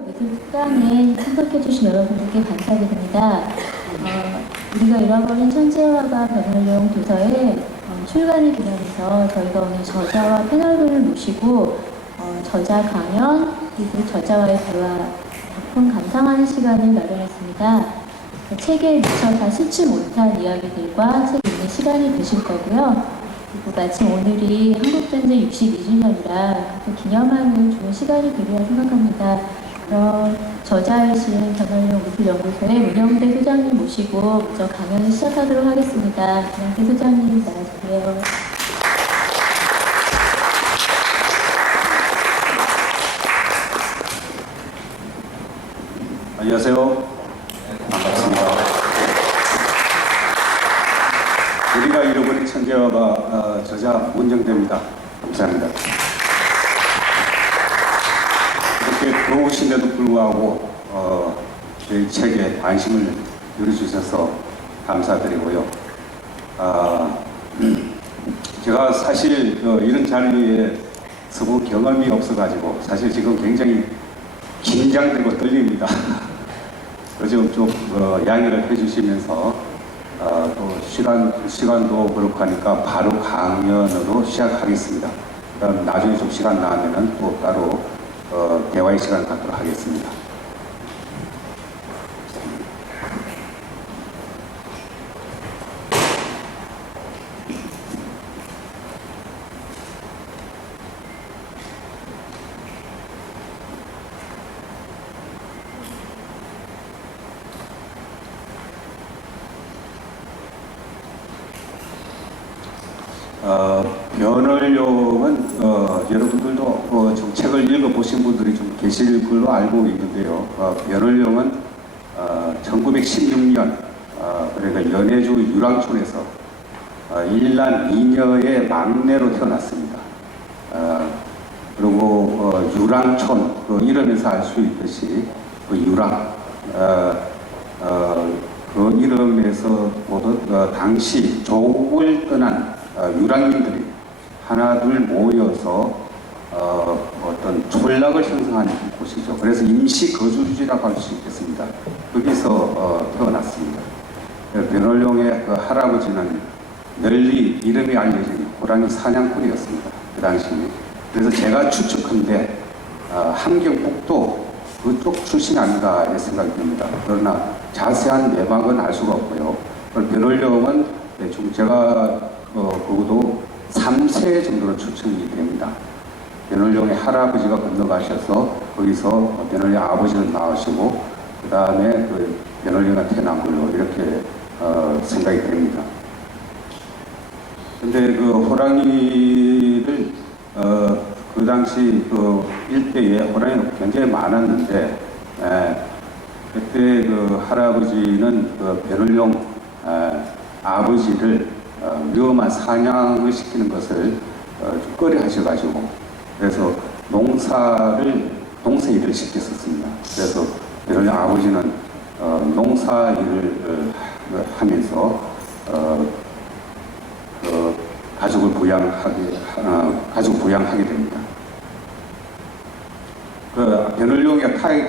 미술 특강에 참석해주신 여러분들께 감사드립니다. 우리가 잃어버린 천재화가 변활용 도서의 출간을 기념해서 저희가 오늘 저자와 패널분을 모시고 저자 강연 그리고 저자와의 대화, 작품 감상하는 시간을 마련했습니다. 책에 미처 다 싣지 못한 이야기들과 책 읽는 시간이 되실 거고요. 그리고 마침 오늘이 한국전쟁 62주년이라 기념하는 좋은 시간이 되리라 생각합니다. 그럼 저자이신 변활용 미술연구소의 문영대 소장님 모시고 먼저 강연을 시작하도록 하겠습니다. 문영대 소장님 나와주세요. 안녕하세요. 반갑습니다. 우리가 잃어버린 천재화가 저자 문정대입니다. 감사합니다. 이렇게 더우신데도 불구하고 저희 책에 관심을 열어주셔서 감사드리고요. 제가 사실 이런 자리에 서본 경험이 없어가지고 사실 지금 굉장히 긴장되고 떨립니다. 좀 양해를 해주시면서 또 시간도 그렇고 하니까 바로 강연으로 시작하겠습니다. 그럼 나중에 좀 시간 나면은 또 따로 대화의 시간을 갖도록 하겠습니다. 변활용은 여러분들도 좀 책을 읽어보신 분들이 좀 계실 걸로 알고 있는데요. 변활용은 1916년 그러니까 연해주 유랑촌에서 일난 이녀의 막내로 태어났습니다. 그리고 유랑촌 이름에서 알 수 있듯이 유랑 그 이름에서 보듯 당시 조국을 떠난 유랑민들이 하나둘 모여서 어떤 촌락을 형성하는 곳이죠. 그래서 임시 거주지라고 할 수 있겠습니다. 거기서 태어났습니다. 변활용의 그 할아버지는 널리 이름이 알려진 호랑이 사냥꾼이었습니다. 그 당시. 그래서 제가 추측한데 함경북도 그쪽 출신이 아닌가 이런 생각이 듭니다. 그러나 자세한 내막은 알 수가 없고요. 변활용은 대충 제가 그것도 3세 정도로 추측이 됩니다. 변활용의 할아버지가 건너가셔서 거기서 변활용 아버지는 나오시고 그 다음에 그 변활용이 태어난 걸로 이렇게 생각이 됩니다. 근데 그 호랑이를 그 당시 그 일대에 호랑이가 굉장히 많았는데 그때 그 할아버지는 그 변활용 아버지를 위험한 사냥을 시키는 것을 좀 꺼려 하셔가지고 그래서 농사 일을 시켰었습니다. 그래서 변활용 아버지는 농사 일을 하면서 가족을 부양하게 됩니다. 그 변활용이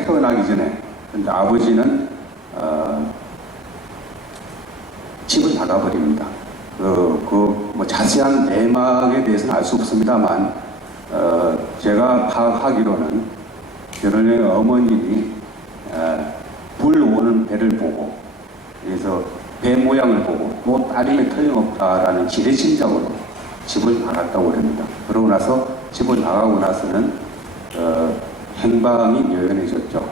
태어나기 전에 근데 아버지는 집을 나가버립니다. 뭐 자세한 내막에 대해서는 알 수 없습니다만 제가 파악하기로는 변활용의 어머님이 불 오는 배를 보고 그래서 배 모양을 보고 뭐 딸이면 틀림없다라는 지레짐작으로 집을 나갔다고 합니다. 그러고 나서 집을 나가고 나서는 행방이 묘연해졌죠.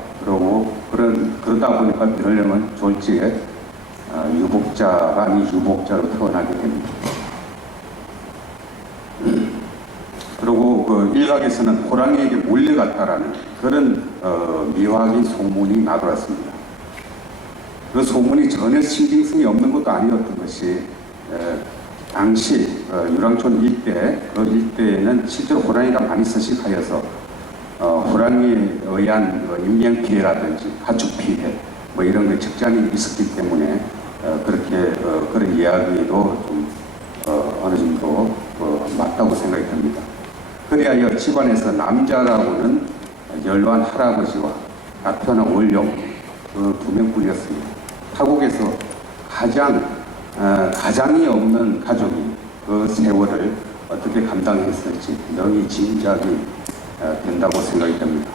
그러다 보니까 변활용은 졸지에 유복자가 아닌 유복자로 태어나게 됩니다. 그리고 그 일각에서는 호랑이에게 몰려갔다라는 그런 미화적인 소문이 나돌았습니다. 그 소문이 전혀 신빙성이 없는 것도 아니었던 것이 당시 유랑촌 일대 그 일대에는 실제로 호랑이가 많이 서식하여서 호랑이에 의한 인명 피해라든지 가축 피해 뭐 이런 게 적잖이 있었기 때문에 그렇게 그런 이야기도 좀 어느 정도 맞다고 생각이 듭니다. 그래야 집안에서 남자라고는 연로한 할아버지와 아편한 원룡 그 두 명뿐이었습니다. 타국에서 가장이 없는 가족이 그 세월을 어떻게 감당했을지 능히 짐작이 된다고 생각이 됩니다.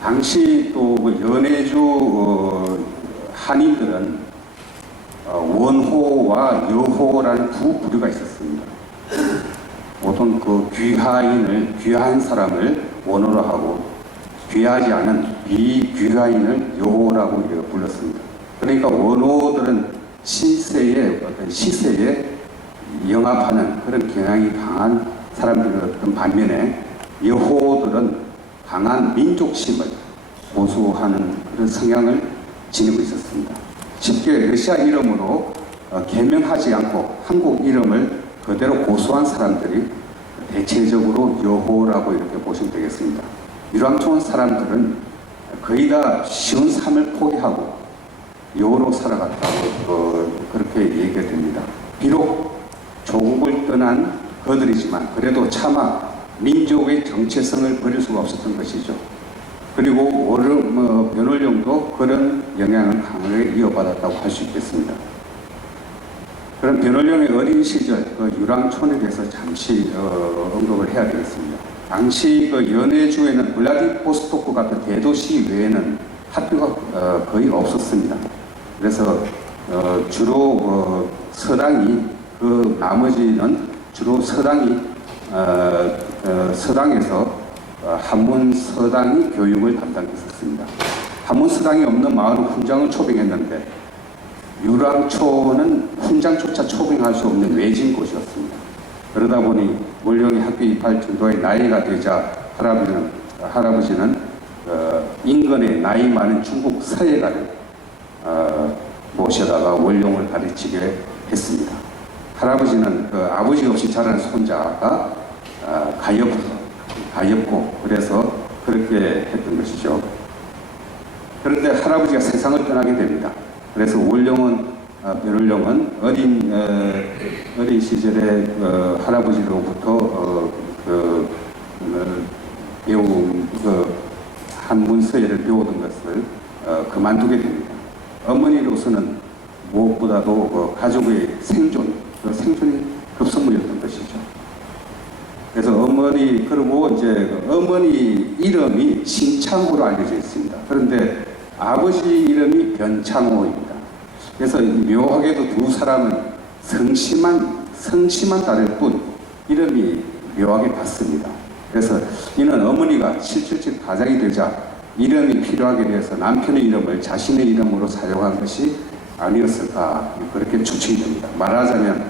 당시 또그 연해주 한인들은 원호와 여호라는 두 부류가 있었습니다. 보통 그 귀한 사람을 원호로 하고 귀하지 않은 비귀하인을 여호라고 이렇게 불렀습니다. 그러니까 원호들은 시세에 영합하는 그런 경향이 강한 사람들이었던 반면에 여호들은 강한 민족심을 고수하는 그런 성향을 지니고 있었습니다. 쉽게 러시아 이름으로 개명하지 않고 한국 이름을 그대로 고수한 사람들이 대체적으로 여호라고 이렇게 보시면 되겠습니다. 유랑촌 사람들은 거의 다 쉬운 삶을 포기하고 여호로 살아갔다고 그렇게 얘기가 됩니다. 비록 조국을 떠난 그들이지만 그래도 차마 민족의 정체성을 버릴 수가 없었던 것이죠. 그리고 변월룡도 그런 영향을 강하게 이어받았다고 할 수 있겠습니다. 그럼 변월룡의 어린 시절 유랑촌에 대해서 잠시 언급을 해야 되겠습니다. 당시 연해주에는 블라디보스토크 같은 대도시 외에는 학교가 거의 없었습니다. 그래서 주로 나머지는 주로 서당에서 한문 서당이 교육을 담당했었습니다. 한문 서당이 없는 마을은 훈장을 초빙했는데 유랑초는 훈장조차 초빙할 수 없는 외진 곳이었습니다. 그러다 보니 원룡이 학교 입학 정도의 나이가 되자 할아버지는 인근의 나이 많은 중국 서예가를 모셔다가 원룡을 가르치게 했습니다. 할아버지는 아버지 없이 자란 손자가 가엾고 그래서 그렇게 했던 것이죠. 그런데 할아버지가 세상을 떠나게 됩니다. 그래서 변월룡은 어린 시절에 할아버지로부터 배운 한문 서예를 배우던 것을 그만두게 됩니다. 어머니로서는 무엇보다도 가족의 생존이 급선무였던 것이죠. 그래서 그리고 이제 어머니 이름이 신창호로 알려져 있습니다. 그런데 아버지 이름이 변창호입니다. 그래서 묘하게도 두 사람은 성씨만 다를 뿐 이름이 묘하게 같습니다. 그래서 이는 어머니가 777 가장이 되자 이름이 필요하게 되어서 남편의 이름을 자신의 이름으로 사용한 것이 아니었을까 그렇게 추측이 됩니다. 말하자면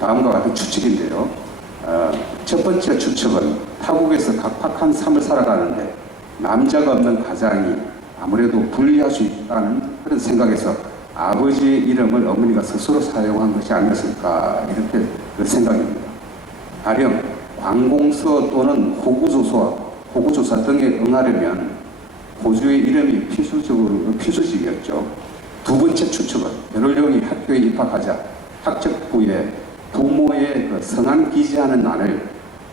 다음과 같은 추측인데요. 첫 번째 추측은 타국에서 각박한 삶을 살아가는데 남자가 없는 가장이 아무래도 불리할 수 있다는 그런 생각에서 아버지의 이름을 어머니가 스스로 사용한 것이 아니었을까 이렇게 그 생각입니다. 가령 관공서 또는 호구조사 등에 응하려면 호주의 이름이 필수적이었죠. 두 번째 추측은 변월룡이 학교에 입학하자 학적부에 부모의 성함 기재하는 난을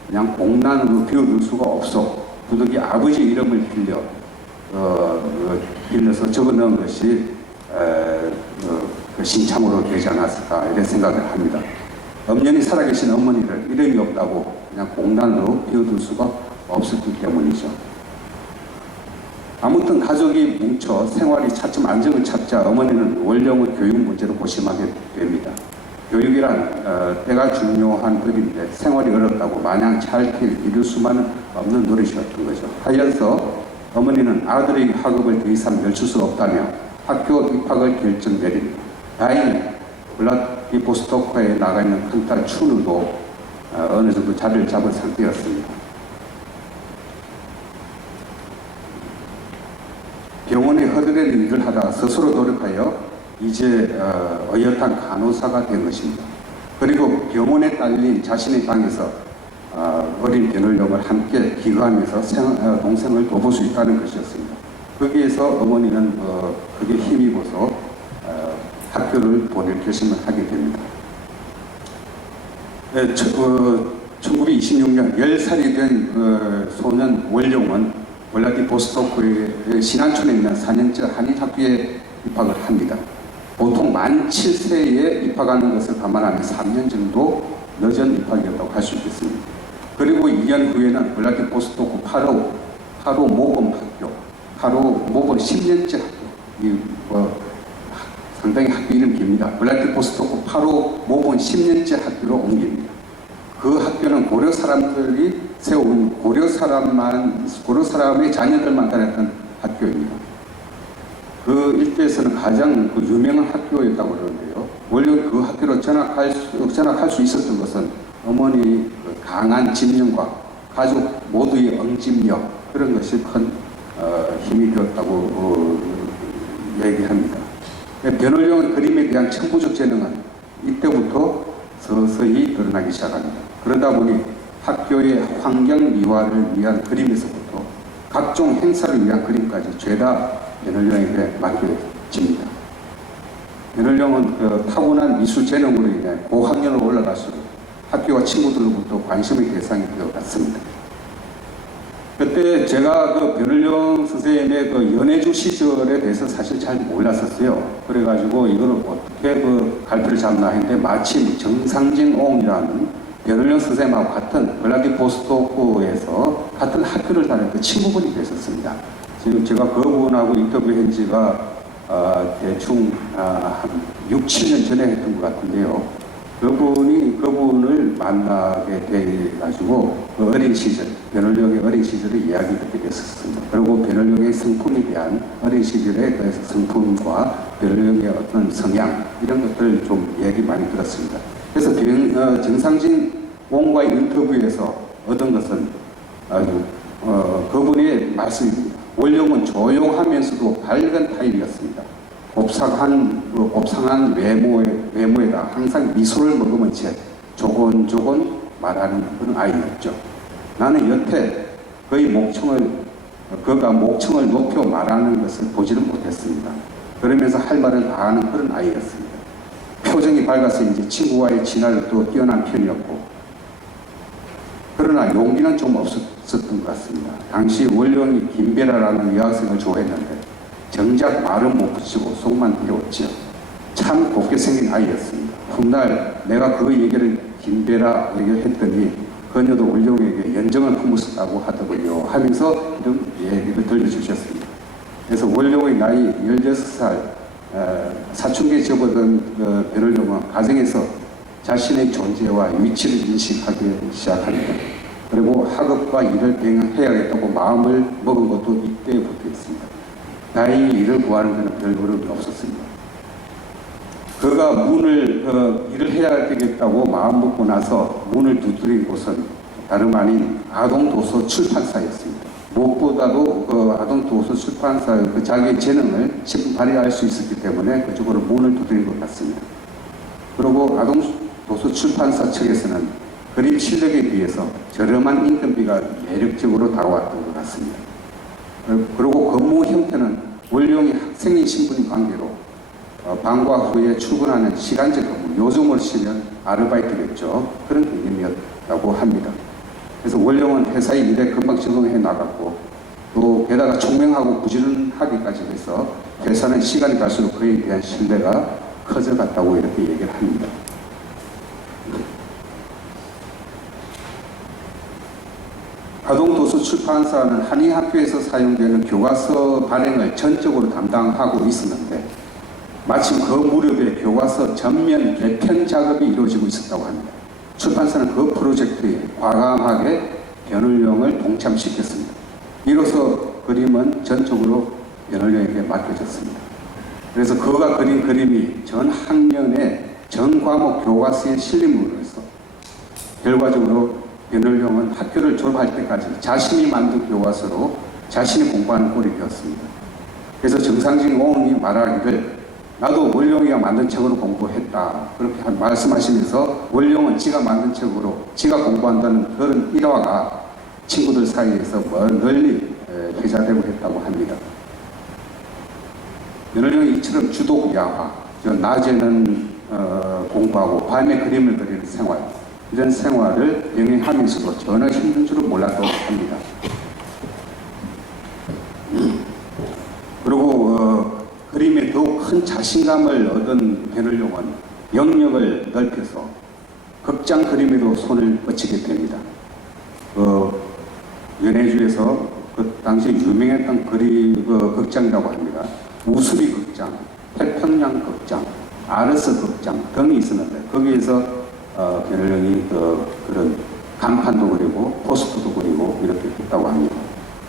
그냥 공란으로 비워둘 수가 없어 부득이 아버지 이름을 빌려서 적어넣은 것이 신창으로 되지 않았을까 이런 생각을 합니다. 엄연히 살아계신 어머니를 이름이 없다고 그냥 공란으로 비워둘 수가 없었기 때문이죠. 아무튼 가족이 뭉쳐 생활이 차츰 안정을 찾자 어머니는 원룡의 교육 문제로 고심하게 됩니다. 교육이란 때가 중요한 법인데 생활이 어렵다고 마냥 잘 이룰 수만은 없는 노릇이었던 거죠. 하여서 어머니는 아들의 학업을 더 이상 멈출 수 없다며 학교 입학을 결정 내립니다. 다행히 블라디보스토크에 나가 있는 큰딸 춘우도 어느 정도 자리를 잡은 상태였습니다. 병원에 허드렛 일을 하다가 스스로 노력하여 이제 어엿한 간호사가 된 것입니다. 그리고 병원에 딸린 자신의 방에서 어린 변월룡을 함께 기거하면서 동생을 돌볼 수 있다는 것이었습니다. 거기에서 어머니는 그게 힘입어서 학교를 보낼 결심을 하게 됩니다. 1926년 10살이 된 소년 원룡은 블라디보스토크의 신안촌에 있는 4년제 한인학교에 입학을 합니다. 보통 만 7세에 입학하는 것을 감안하면 3년 정도 늦은 입학이었다고 할 수 있겠습니다. 그리고 2년 후에는 블라디보스토크 8호 모범학교, 8호 모범 10년제 학교, 상당히 학교 이름 깁니다. 블라디보스토크 8호 모범 10년제 학교로 옮깁니다. 그 학교는 고려 사람들이 세운 고려 사람의 자녀들만 다녔던 학교입니다. 그 일대에서는 가장 유명한 학교였다고 그러는데요. 원래 그 학교로 전학할 수 있었던 것은 어머니 강한 집념과 가족 모두의 응집력, 그런 것이 큰 힘이 되었다고 얘기합니다. 변월령의 그림에 대한 천부적 재능은 이때부터 서서히 드러나기 시작합니다. 그러다 보니 학교의 환경 미화를 위한 그림에서부터 각종 행사를 위한 그림까지 죄다 변월령에게 맡겨집니다. 변월령은 타고난 미술 재능으로 인해 고학년으로 올라갈수록 학교와 친구들로부터 관심의 대상이 되어갔습니다. 그때 제가 변월령 선생님의 연해주 시절에 대해서 사실 잘 몰랐었어요. 그래가지고 이걸 어떻게 갈피를 잡나 했는데 마침 정상진 옹이라는 변월령 선생님하고 같은 블라디보스토크에서 같은 학교를 다녔던 친구분이 계셨습니다. 지금 제가 그분하고 인터뷰한 지가 대충 한 6, 7년 전에 했던 것 같은데요. 그분을 만나게 돼가지고 어린 시절, 변월령의 어린 시절을 이야기 듣게 됐었습니다. 그리고 변월령의 성품에 대한 어린 시절의 그 성품과 변월령의 어떤 성향, 이런 것들을 좀 얘기 많이 들었습니다. 그래서 정상진 옹과의 인터뷰에서 얻은 것은 아주 그분의 말씀입니다. 원령은 조용하면서도 밝은 타입이었습니다. 곱상한 외모에다 항상 미소를 머금은 채 조곤조곤 말하는 그런 아이였죠. 나는 여태 그가 목청을 높여 말하는 것을 보지는 못했습니다. 그러면서 할 말을 다 하는 그런 아이였습니다. 표정이 밝아서 이제 친구와의 친화력도 뛰어난 편이었고, 그러나 용기는 좀 없었던 것 같습니다. 당시 원령이 김배라라는 여학생을 좋아했는데 정작 말은 못 붙이고 속만 비웠지요. 참 곱게 생긴 아이였습니다. 훗날 내가 그 얘기를 김배라에게 했더니 그녀도 원령에게 연정을 품었다고 하더군요 하면서 이런 얘기를 들려주셨습니다. 그래서 원령의 나이 16살, 사춘기에 접어든 변월령은 가정에서 자신의 존재와 위치를 인식하기 시작합니다. 그리고 학업과 일을 병행해야겠다고 마음을 먹은 것도 이때부터였습니다. 다행히 일을 구하는 데는 별 어려움이 없었습니다. 그가 일을 해야 되겠다고 마음먹고 나서 문을 두드린 곳은 다름 아닌 아동도서 출판사였습니다. 무엇보다도 아동도서 출판사의 자기의 재능을 충분히 발휘할 수 있었기 때문에 그쪽으로 문을 두드린 것 같습니다. 그리고 아동도서 출판사 측에서는 그림 실력에 비해서 저렴한 인건비가 매력적으로 다가왔던 것 같습니다. 그리고 근무 형태는 원령이 학생인 신분인 관계로 방과 후에 출근하는 시간제 근무, 요즘으로 치면 아르바이트겠죠. 그런 개념이었다고 합니다. 그래서 원령은 회사의 일에 금방 적응해 나갔고, 또 게다가 총명하고 부지런하기까지 해서 회사는 시간이 갈수록 그에 대한 신뢰가 커져갔다고 이렇게 얘기를 합니다. 아동도서 출판사는 한의학교에서 사용되는 교과서 발행을 전적으로 담당하고 있었는데, 마침 그 무렵에 교과서 전면 개편 작업이 이루어지고 있었다고 합니다. 출판사는 그 프로젝트에 과감하게 변월령을 동참시켰습니다. 이로써 그림은 전적으로 변월령에게 맡겨졌습니다. 그래서 그가 그린 그림이 전 학년의 전 과목 교과서에 실림으로 해서 결과적으로 변월령은 학교를 졸업할 때까지 자신이 만든 교과서로 자신이 공부하는 꼴이 되었습니다. 그래서 정상진 옹이 말하기를 나도 원령이가 만든 책으로 공부했다, 그렇게 말씀하시면서 원령은 지가 만든 책으로 지가 공부한다는 그런 일화가 친구들 사이에서 널리 회자되고 했다고 합니다. 변월령이 이처럼 주독야화, 낮에는 공부하고 밤에 그림을 그리는 생활, 이런 생활을 병행하면서도 전혀 힘든 줄은 몰랐다고 합니다. 큰 자신감을 얻은 배늘용은 영역을 넓혀서 극장 그림에도 손을 뻗치게 됩니다. 연해주에서 그 당시 유명했던 극장이라고 합니다. 우수리 극장, 태평양 극장, 아르스 극장 등이 있었는데 거기에서 배늘용이 그런 간판도 그리고 포스터도 그리고 이렇게 했다고 합니다.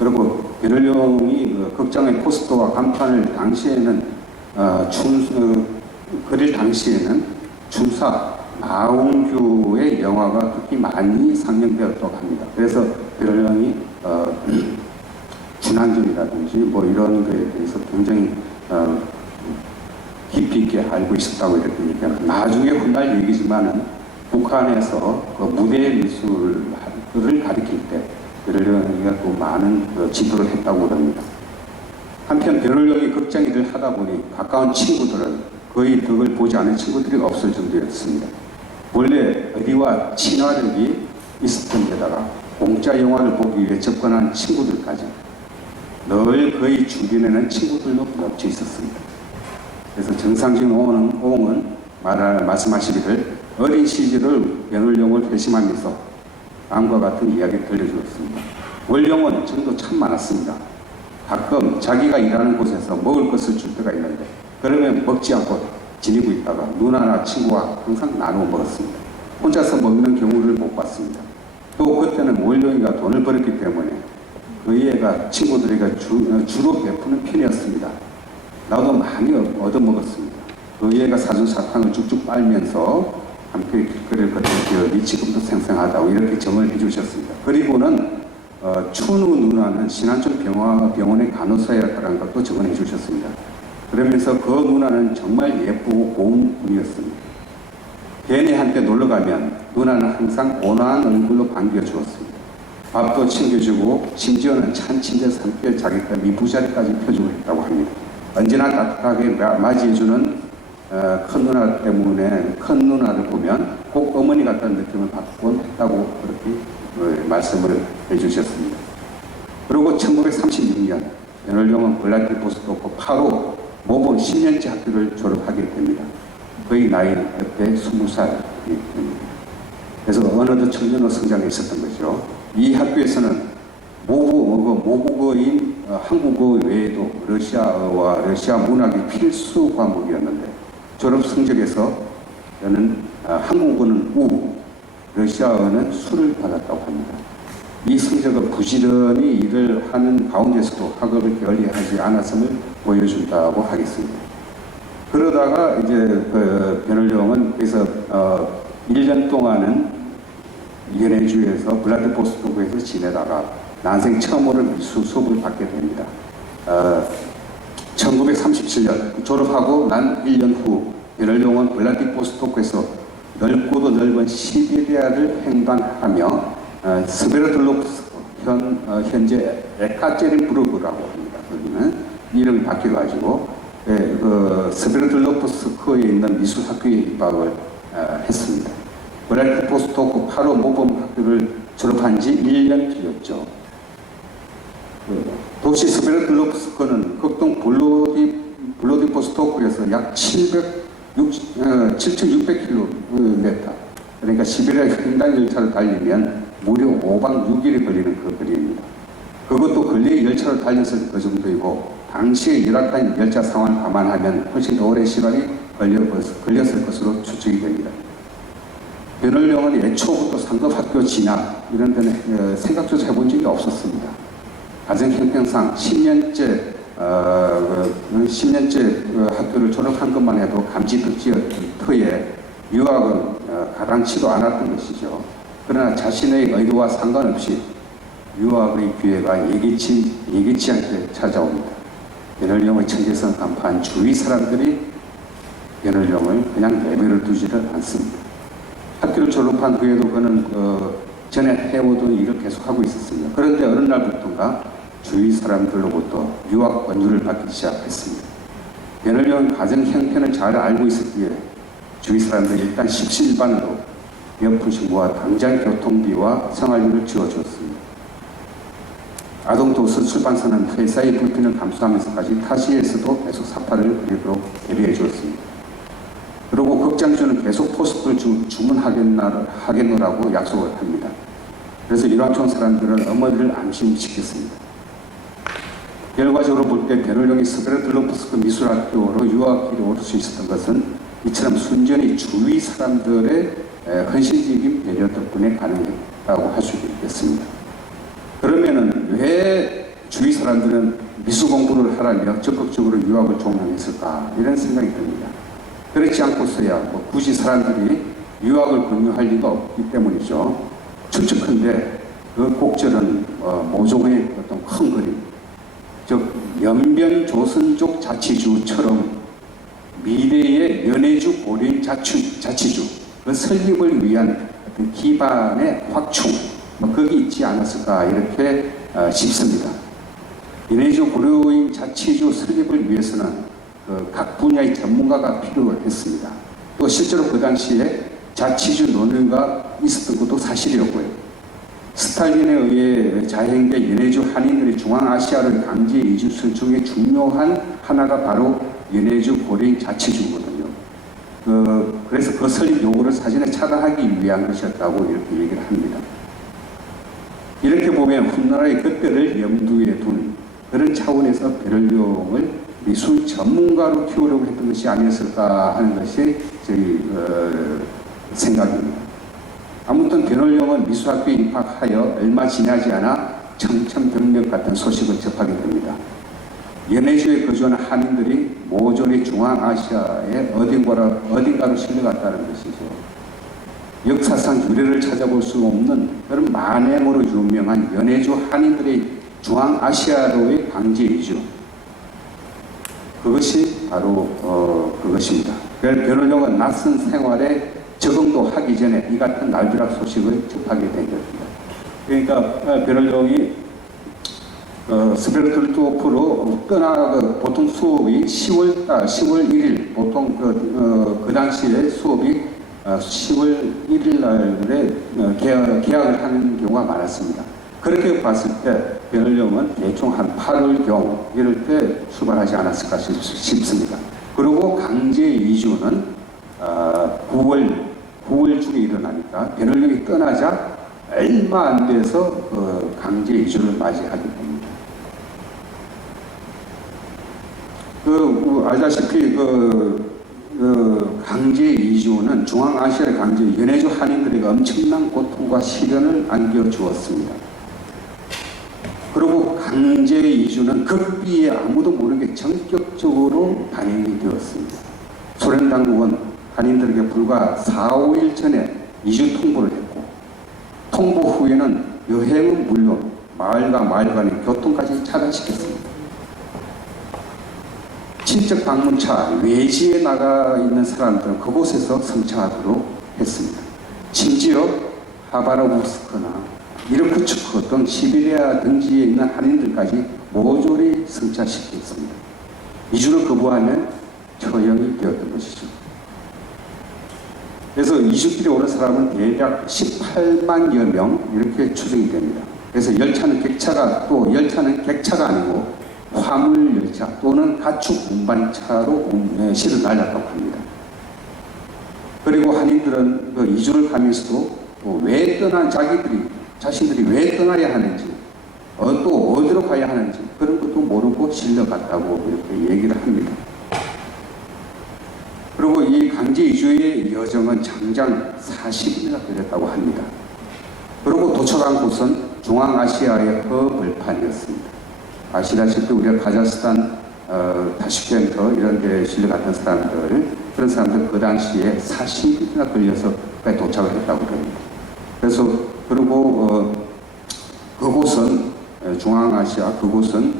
그리고 배늘용이 극장의 포스터와 간판을 당시에는 그릴 당시에는 춘사 마홍규의 영화가 특히 많이 상영되었다고 합니다. 그래서 배늘용이 준한점이라든지 뭐 이런 거에 대해서 굉장히 깊이 있게 알고 있었다고 이렇게 얘기합니다. 나중에 훗날 얘기지만은 북한에서 그 무대 미술을 가리킬 때 배늘용이가 또 많은 지도를 했다고 합니다. 한편 배늘용이 극장 일을 하다 보니 가까운 친구들은 거의 덕을 보지 않은 친구들이 없을 정도였습니다. 원래 어디와 친화력이 있었던 데다가 공짜 영화를 보기 위해 접근한 친구들까지 늘 거의 주변에는 친구들로 겹쳐 있었습니다. 그래서 정상진 오응은 말씀하시기를 어린 시절을 배늘용을 회심하면서 다음과 같은 이야기를 들려주었습니다. 월령은 정도 참 많았습니다. 가끔 자기가 일하는 곳에서 먹을 것을 줄 때가 있는데 그러면 먹지 않고 지내고 있다가 누나나 친구와 항상 나누어 먹었습니다. 혼자서 먹는 경우를 못 봤습니다. 또 그때는 월령이가 돈을 벌었기 때문에 그 애가 친구들에게 주로 베푸는 편이었습니다. 나도 많이 얻어먹었습니다. 그 애가 사준 사탕을 쭉쭉 빨면서 함께 길거리를 걷던 기억이 지금도 생생하다고 이렇게 정을 해주셨습니다. 그리고는 춘우 누나는 신안촌 병원의 간호사였다는 것도 적어내 주셨습니다. 그러면서 그 누나는 정말 예쁘고 고운 분이었습니다. 걔네한테 놀러가면 누나는 항상 온화한 얼굴로 반겨주었습니다. 밥도 챙겨주고 심지어는 찬 침대 삼켜 자기가 미부자리까지 펴주고 있다고 합니다. 언제나 따뜻하게 맞이해주는 큰 누나 때문에 큰 누나를 보면 꼭 어머니 같다는 느낌을 받곤 했다고 그렇게 말씀을 해주셨습니다. 그리고 1936년 배늘용은 블라디보스토크 8호 모범 10년째 학교를 졸업하게 됩니다. 그의 나이는 그때 20살이 됩니다. 그래서 어느덧 청년으로 성장해 있었던 거죠. 이 학교에서는 모국어인 한국어 외에도 러시아어와 러시아 문학이 필수 과목이었는데 졸업 성적에서 저는 한국어는 우, 러시아어는 수를 받았다고 합니다. 이 성적은 부지런히 일을 하는 가운데서도 학업을 게을리하지 않았음을 보여준다고 하겠습니다. 그러다가 이제 배늘용은 그래서 1년 동안은 연해주에서 블라디보스토크에서 지내다가 난생 처음으로 미술 수업을 받게 됩니다. 1937년 졸업하고 난 1년 후 배늘용은 블라디보스토크에서 넓고도 넓은 시베리아를 횡단하며 스베르들로프스크 현재 에카제린부르크라고 합니다. 거기는 이름이 바뀌어가지고 스베르들로프스크에 있는 미술학교에 입학을 했습니다. 블라디보스토크 8호 모범학교를 졸업한 지 1년 뒤였죠. 도시 스베르들로프스크는 극동 블라디보스토크에서 약 7,600km, 그러니까 시베리아 횡단 열차를 달리면 무려 5박 6일이 걸리는 그 거리입니다. 그것도 근래 열차를 달렸을 그 정도이고 당시의 열악한 열차 상황을 감안하면 훨씬 더 오랜 시간이 걸렸을 것으로 추측이 됩니다. 배늘용은 애초부터 상급학교 진학 이런 데는 생각조차 해본 적이 없었습니다. 가정 형편상 10년째 학교를 졸업한 것만 해도 감지덕지였던 터에 유학은 가당치도 않았던 것이죠. 그러나 자신의 의도와 상관없이 유학의 기회가 예기치 않게 찾아옵니다. 배늘용의 천재성 간파한 주위 사람들이 배늘용을 그냥 내버려 두지를 않습니다. 학교를 졸업한 후에도 그는 전에 해오던 일을 계속하고 있었습니다. 그런데 어느 날부터인가 주위 사람들로부터 유학 권유를 받기 시작했습니다. 배늘용은 가정 형편을 잘 알고 있었기에 주위 사람들이 일단 십시일반으로 몇푼씩 모아 당장 교통비와 생활비를 지어주었습니다. 아동도서 출판사는 회사의 불편을 감수하면서까지 타시에서도 계속 사파를 그리도록 대비해 주었습니다. 그리고 극장주는 계속 포스터를 주문하겠노라고 약속을 합니다. 그래서 일확촌 사람들은 어머니를 안심시켰습니다. 결과적으로 볼 때 베를령이 스베르들로프스크 미술학교로 유학길에 오를 수 있었던 것은 이처럼 순전히 주위 사람들의 헌신적인 배려 덕분에 가능했다고 할 수 있겠습니다. 그러면은 왜 주위 사람들은 미술 공부를 하라며 적극적으로 유학을 종용했을까 이런 생각이 듭니다. 그렇지 않고서야 굳이 사람들이 유학을 권유할 리가 없기 때문이죠. 추측컨대 그 곡절은 모종의 어떤 큰 그림, 즉 연변조선족 자치주처럼 미래의 연해주 고려인 자치주 그 설립을 위한 어떤 기반의 확충 거기 있지 않았을까 이렇게 싶습니다. 연해주 고려인 자치주 설립을 위해서는 각 분야의 전문가가 필요했습니다. 또 실제로 그 당시에 자치주 논의가 있었던 것도 사실이었고요. 스탈린에 의해 자행된 연해주 한인들의 중앙아시아를 강제 이주 중에 중요한 하나가 바로 연해주 고려인 자치주거든요. 그래서 그 설립 요구를 사전에 차단하기 위한 것이었다고 이렇게 얘기를 합니다. 이렇게 보면 훗나라의 그때를 염두에 둔 그런 차원에서 베를령을 미술 전문가로 키우려고 했던 것이 아니었을까 하는 것이 저희 생각입니다. 아무튼 베를령은 미술학교에 입학하여 얼마 지나지 않아 청천벽력 같은 소식을 접하게 됩니다. 연해주에 거주하는 한인들이 모조리 중앙아시아의 어딘가로 실려갔다는 것이죠. 역사상 유래를 찾아볼 수 없는 그런 만행으로 유명한 연해주 한인들의 중앙아시아로의 강제 이주. 그것이 바로 그것입니다. 베를령은 낯선 생활에 적응도 하기 전에 이 같은 날벼락 소식을 접하게 된 겁니다. 그러니까 베를령이 스베르토프로 보통 수업이 10월 1일 보통 그 당시에 수업이 10월 1일 날에 개학을 하는 경우가 많았습니다. 그렇게 봤을 때 베를령은 대충 한 8월경 이럴 때 출발하지 않았을까 싶습니다. 그리고 강제 이주는 9월 중에 일어나니까 베를령이 떠나자 얼마 안 돼서 강제 이주를 맞이하게 됩니다. 알다시피 강제 이주는 중앙아시아의 연해주 한인들에게 엄청난 고통과 시련을 안겨주었습니다. 그리고 강제 이주는 극비에 아무도 모르게 전격적으로 단행이 되었습니다. 소련 당국은 한인들에게 불과 4, 5일 전에 이주 통보를 했고 통보 후에는 여행은 물론 마을과 마을 간의 교통까지 차단시켰습니다. 친척 방문차 외지에 나가 있는 사람들은 그곳에서 성차하도록 했습니다. 심지어 하바로브스크나 이르쿠츠크 등 시베리아 등지에 있는 한인들까지 모조리 성차시켰습니다. 이주를 거부하면 처형이 되었던 것이죠. 그래서 이주길에 오는 사람은 대략 18만여 명 이렇게 추정이 됩니다. 그래서 열차는 객차가 아니고 화물 열차 또는 가축 운반차로 실어 날렸다고 합니다. 그리고 한인들은 그 이주를 가면서도 왜 자신들이 왜 떠나야 하는지, 또 어디로 가야 하는지 그런 것도 모르고 실려갔다고 이렇게 얘기를 합니다. 그리고 이 강제 이주의 여정은 장장 40일이나 걸렸다고 합니다. 그리고 도착한 곳은 중앙아시아의 허벌판이었습니다. 아시다시피 우리가 카자흐스탄, 타슈켄트 이런 데 실려갔던 그런 사람들 그 당시에 40일이나 걸려서 까지 도착을 했다고 합니다. 그래서 그리고 그곳은 중앙아시아 그곳은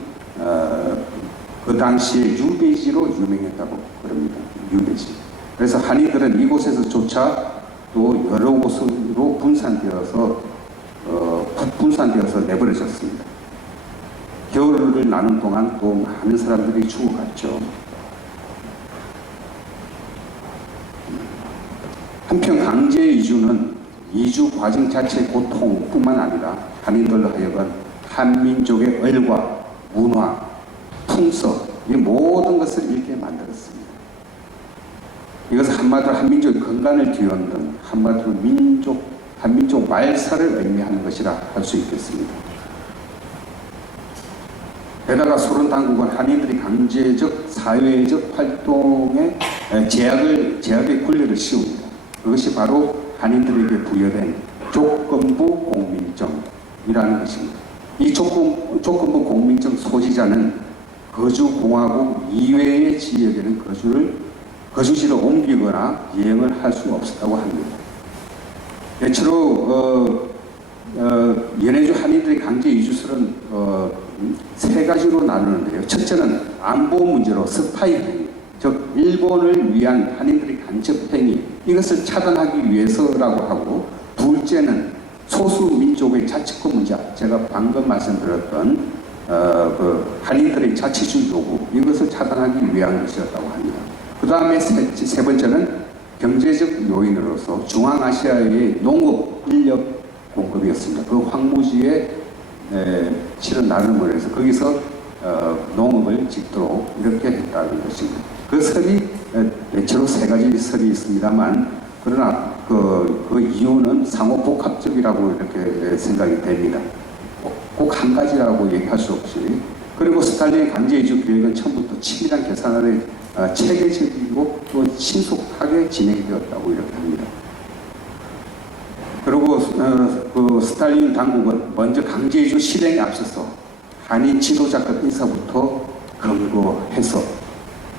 그 당시에 유배지로 유명했다고 그럽니다. 유배지. 그래서 한인들은 이곳에서조차 또 여러 곳으로 분산되어서 내버려졌습니다. 겨울을 나는 동안 또 많은 사람들이 죽어갔죠. 한편 강제 이주는 이주 과정 자체의 고통뿐만 아니라 한인들로 하여금 한민족의 얼과 문화, 풍속, 이 모든 것을 읽게 만들었습니다. 이것은 한마디로 한민족의 건강을 뒤흔든 한마디로 한민족 말살을 의미하는 것이라 할 수 있겠습니다. 게다가 소련 당국은 한인들이 강제적 사회적 활동에 제약의 굴레를 씌웁니다. 그것이 바로 한인들에게 부여된 조건부 공민증이라는 것입니다. 이 조건부 공민증 소지자는 거주공화국 이외의 지역에는 거주지를 옮기거나 이행을 할 수 없었다고 합니다. 대체로 연해주 한인들의 강제 이주설은 세 가지로 나누는데요. 첫째는 안보 문제로 스파이 행위, 즉 일본을 위한 한인들의 간첩 행위, 이것을 차단하기 위해서라고 하고, 둘째는 소수 민족의 자치권 문제, 제가 방금 말씀드렸던 한인들의 자치주의 요구, 이것을 차단하기 위한 것이었다고 합니다. 그 다음에 세 번째는 경제적 요인으로서 중앙아시아의 농업 인력 공급이었습니다. 그 황무지에 실은 나눔을 해서 거기서 농업을 짓도록 이렇게 했다는 것입니다. 그 설이 대체로 세 가지 설이 있습니다만, 그러나 그 이유는 상호 복합적이라고 이렇게 생각이 됩니다. 꼭 한 가지라고 얘기할 수 없이. 그리고 스탈린의 강제 이주 계획은 처음부터 치밀한 계산 아래 체계적이고 또 신속하게 진행이 되었다고 이렇게 합니다. 그리고 그 스탈린 당국은 먼저 강제 이주 실행에 앞서서 한인 지도자급 인사부터 검거해서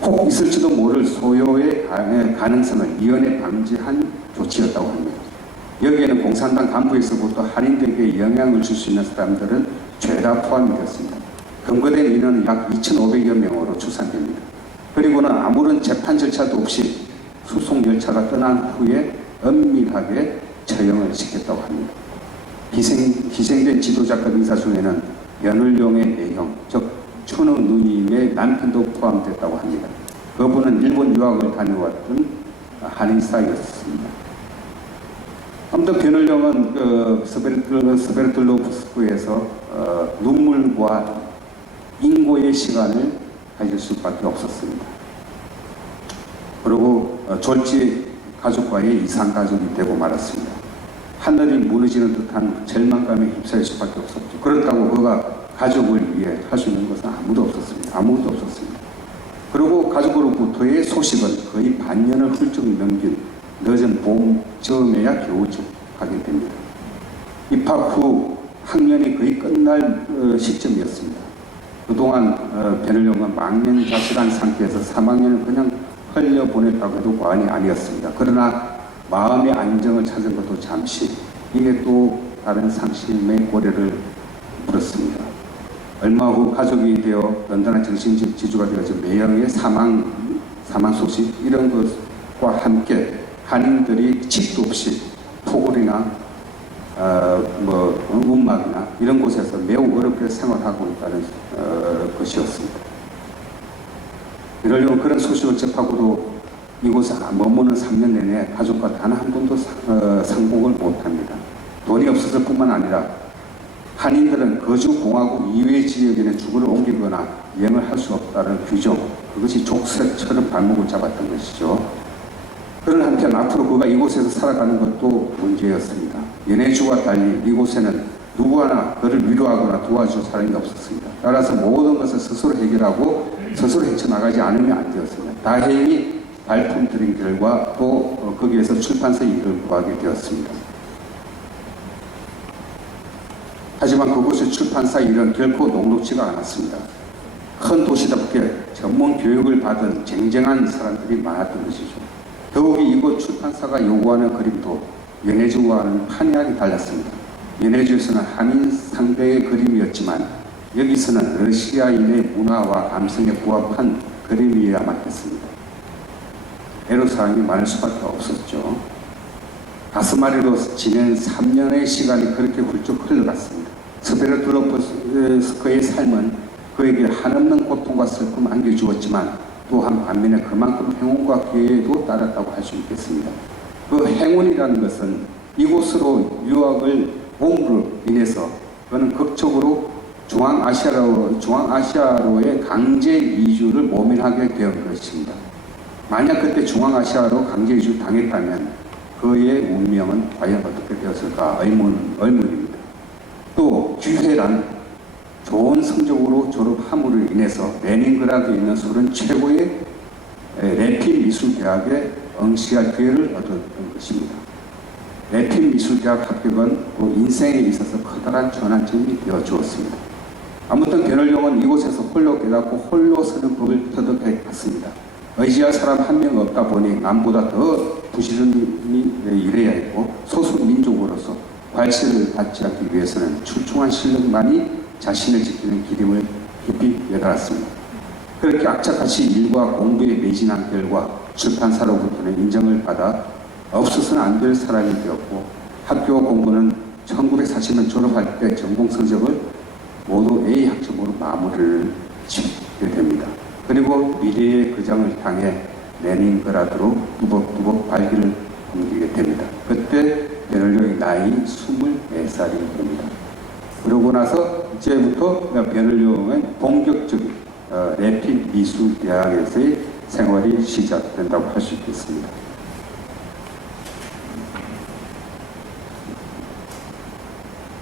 혹 있을지도 모를 소요의 가능성을 미연에 방지한 조치였다고 합니다. 여기에는 공산당 간부에서부터 한인들에게 영향을 줄 수 있는 사람들은 죄다 포함이 되었습니다. 검거된 인원은 약 2,500여 명으로 추산됩니다. 그리고는 아무런 재판 절차도 없이 수송 열차가 떠난 후에 은밀하게 처형을 시켰다고 합니다. 희생된 지도자급 인사 중에는 연울룡의 내형, 즉 춘우 누님의 남편도 포함됐다고 합니다. 그분은 일본 유학을 다녀왔던 한인사였습니다. 아무튼 변울룡은 스베르틀로프스크에서 눈물과 인고의 시간을 가질 수밖에 없었습니다. 그리고 졸지 가족과의 이상 가족이 되고 말았습니다. 하늘이 무너지는 듯한 절망감에 휩싸일 수밖에 없었죠. 그렇다고 그가 가족을 위해 할 수 있는 것은 아무도 없었습니다. 그리고 가족으로부터의 소식은 거의 반년을 훌쩍 넘긴 늦은 봄 즈음에야 겨우 접하게 됩니다. 입학 후 학년이 거의 끝날 시점이었습니다. 그동안 변울룡은 망연자실한 상태에서 3학년을 그냥 흘려보냈다고 해도 과언이 아니었습니다. 그러나 마음의 안정을 찾은 것도 잠시, 이게 또 다른 상심의 고려를 물었습니다. 얼마 후 가족이 되어 런던한 정신지주가 되어서 매형의 사망 소식, 이런 것과 함께 한인들이 집도 없이 포골이나 움막이나 이런 곳에서 매우 어렵게 생활하고 있다는 것이었습니다. 이러려면 그런 소식을 접하고도 이곳에 머무는 3년 내내 가족과 단 한 번도 상복을 못합니다. 돈이 없어서 뿐만 아니라 한인들은 거주공화국 이외 지역에는 주거를 옮기거나 이행을 할 수 없다는 규정, 그것이 족쇄처럼 발목을 잡았던 것이죠. 그런 한편 앞으로 그가 이곳에서 살아가는 것도 문제였습니다. 연해주와 달리 이곳에는 누구 하나 그를 위로하거나 도와줄 사람이 없었습니다. 따라서 모든 것을 스스로 해결하고 스스로 헤쳐나가지 않으면 안 되었습니다. 다행히 발품 들인 결과 또 거기에서 출판사 일을 구하게 되었습니다. 하지만 그곳의 출판사 일은 결코 녹록지가 않았습니다. 큰 도시답게 전문 교육을 받은 쟁쟁한 사람들이 많았던 것이죠. 더욱이 이곳 출판사가 요구하는 그림도 연해주와는 판이하게 달랐습니다. 연해주에서는 한인 상대의 그림이었지만 여기서는 러시아인의 문화와 감성에 부합한 그림이어야만 했습니다. 애로사항이 많을 수밖에 없었죠. 가스마리로 지낸 3년의 시간이 그렇게 훌쩍 흘러갔습니다. 스베르틀로프스크의 삶은 그에게 한없는 고통과 슬픔을 안겨주었지만 또한 반면에 그만큼 행운과 기회도 따랐다고 할 수 있겠습니다. 그 행운이라는 것은 이곳으로 유학을 옴으로 인해서 그는 극적으로 중앙아시아로의 강제 이주를 모면하게 된 것입니다. 만약 그때 중앙아시아로 강제 이주 당했다면 그의 운명은 과연 어떻게 되었을까 의문입니다. 또 기회란 좋은 성적으로 졸업함으로 인해서 레닌그라드에 있는 소련 최고의 레핀 미술대학에 응시할 기회를 얻었던 것입니다. 레핀 미술대학 합격은 그 인생에 있어서 커다란 전환점이 되어 주었습니다. 아무튼 베를령은 이곳에서 홀로 깨닫고 홀로 서는 법을 터득했습니다. 의지할 사람 한 명 없다 보니 남보다 더 부지런히 일해야 했고 소수 민족으로서 괄세를 받지 않기 위해서는 출중한 실력만이 자신을 지키는 기림을 깊이 깨달았습니다. 그렇게 악착같이 일과 공부에 매진한 결과 출판사로부터는 인정을 받아 없어서는 안 될 사람이 되었고 학교 공부는 1940년 졸업할 때 전공 성적을 모두 A 학점으로 마무리를 짓게 됩니다. 그리고 미래의 그 장을 향해 레닌그라드로 뚜벅뚜벅 발길을 옮기게 됩니다. 그때 베를령의 나이 24살이 됩니다. 그러고 나서 이제부터 베를령의 본격적인 레핀 미술대학에서의 생활이 시작된다고 할 수 있겠습니다.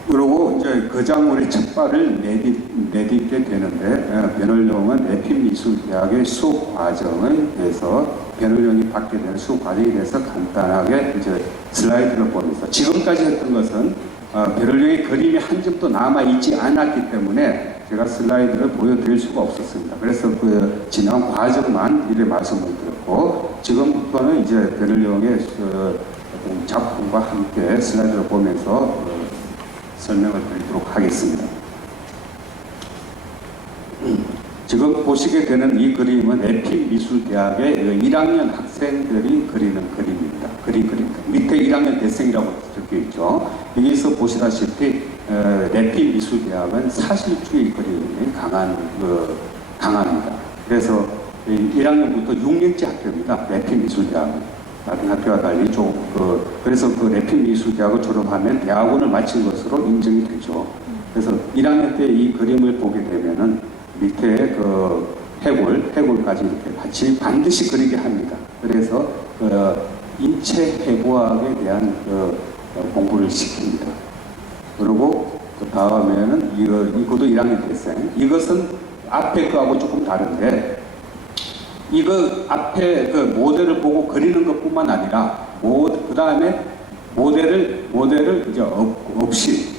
그리고 이제 그 작물의 첫 발을 내딛게 되는데 베를령은 레핀 미술대학의 수업 과정에 대해서 베를령이 받게 되는 수업 과정에 대해서 간단하게 이제 슬라이드를 보면서 지금까지 했던 것은 베를령의 그림이 한 점도 남아 있지 않았기 때문에 제가 슬라이드를 보여드릴 수가 없었습니다. 그래서 그 지난 과정만 이래 말씀을 드렸고 지금부터는 이제 베를령의 작품과 함께 슬라이드를 보면서 설명을 드리도록 하겠습니다. 지금 보시게 되는 이 그림은 레핀 미술대학의 1학년 학생들이 그리는 그림입니다. 그림입니다. 밑에 1학년 대생이라고 적혀 있죠. 여기서 보시다시피 레핀 미술대학은 사실주의 그림이 강합니다. 그래서 1학년부터 6년째 학교입니다. 레핀 미술대학은. 다른 학교와 달리 그래서 그 레핀 미술대학을 졸업하면 대학원을 마친 것으로 인정이 되죠. 그래서 1학년 때 이 그림을 보게 되면은 밑에 그 해골까지 이렇게 같이 반드시 그리게 합니다. 그래서 인체 해부학에 대한 공부를 시킵니다. 그리고 그 다음에는 이것도 1학년 대생. 이것은 앞에 거하고 조금 다른데 이거 앞에 그 모델을 보고 그리는 것뿐만 아니라 그 다음에 모델을 이제 없이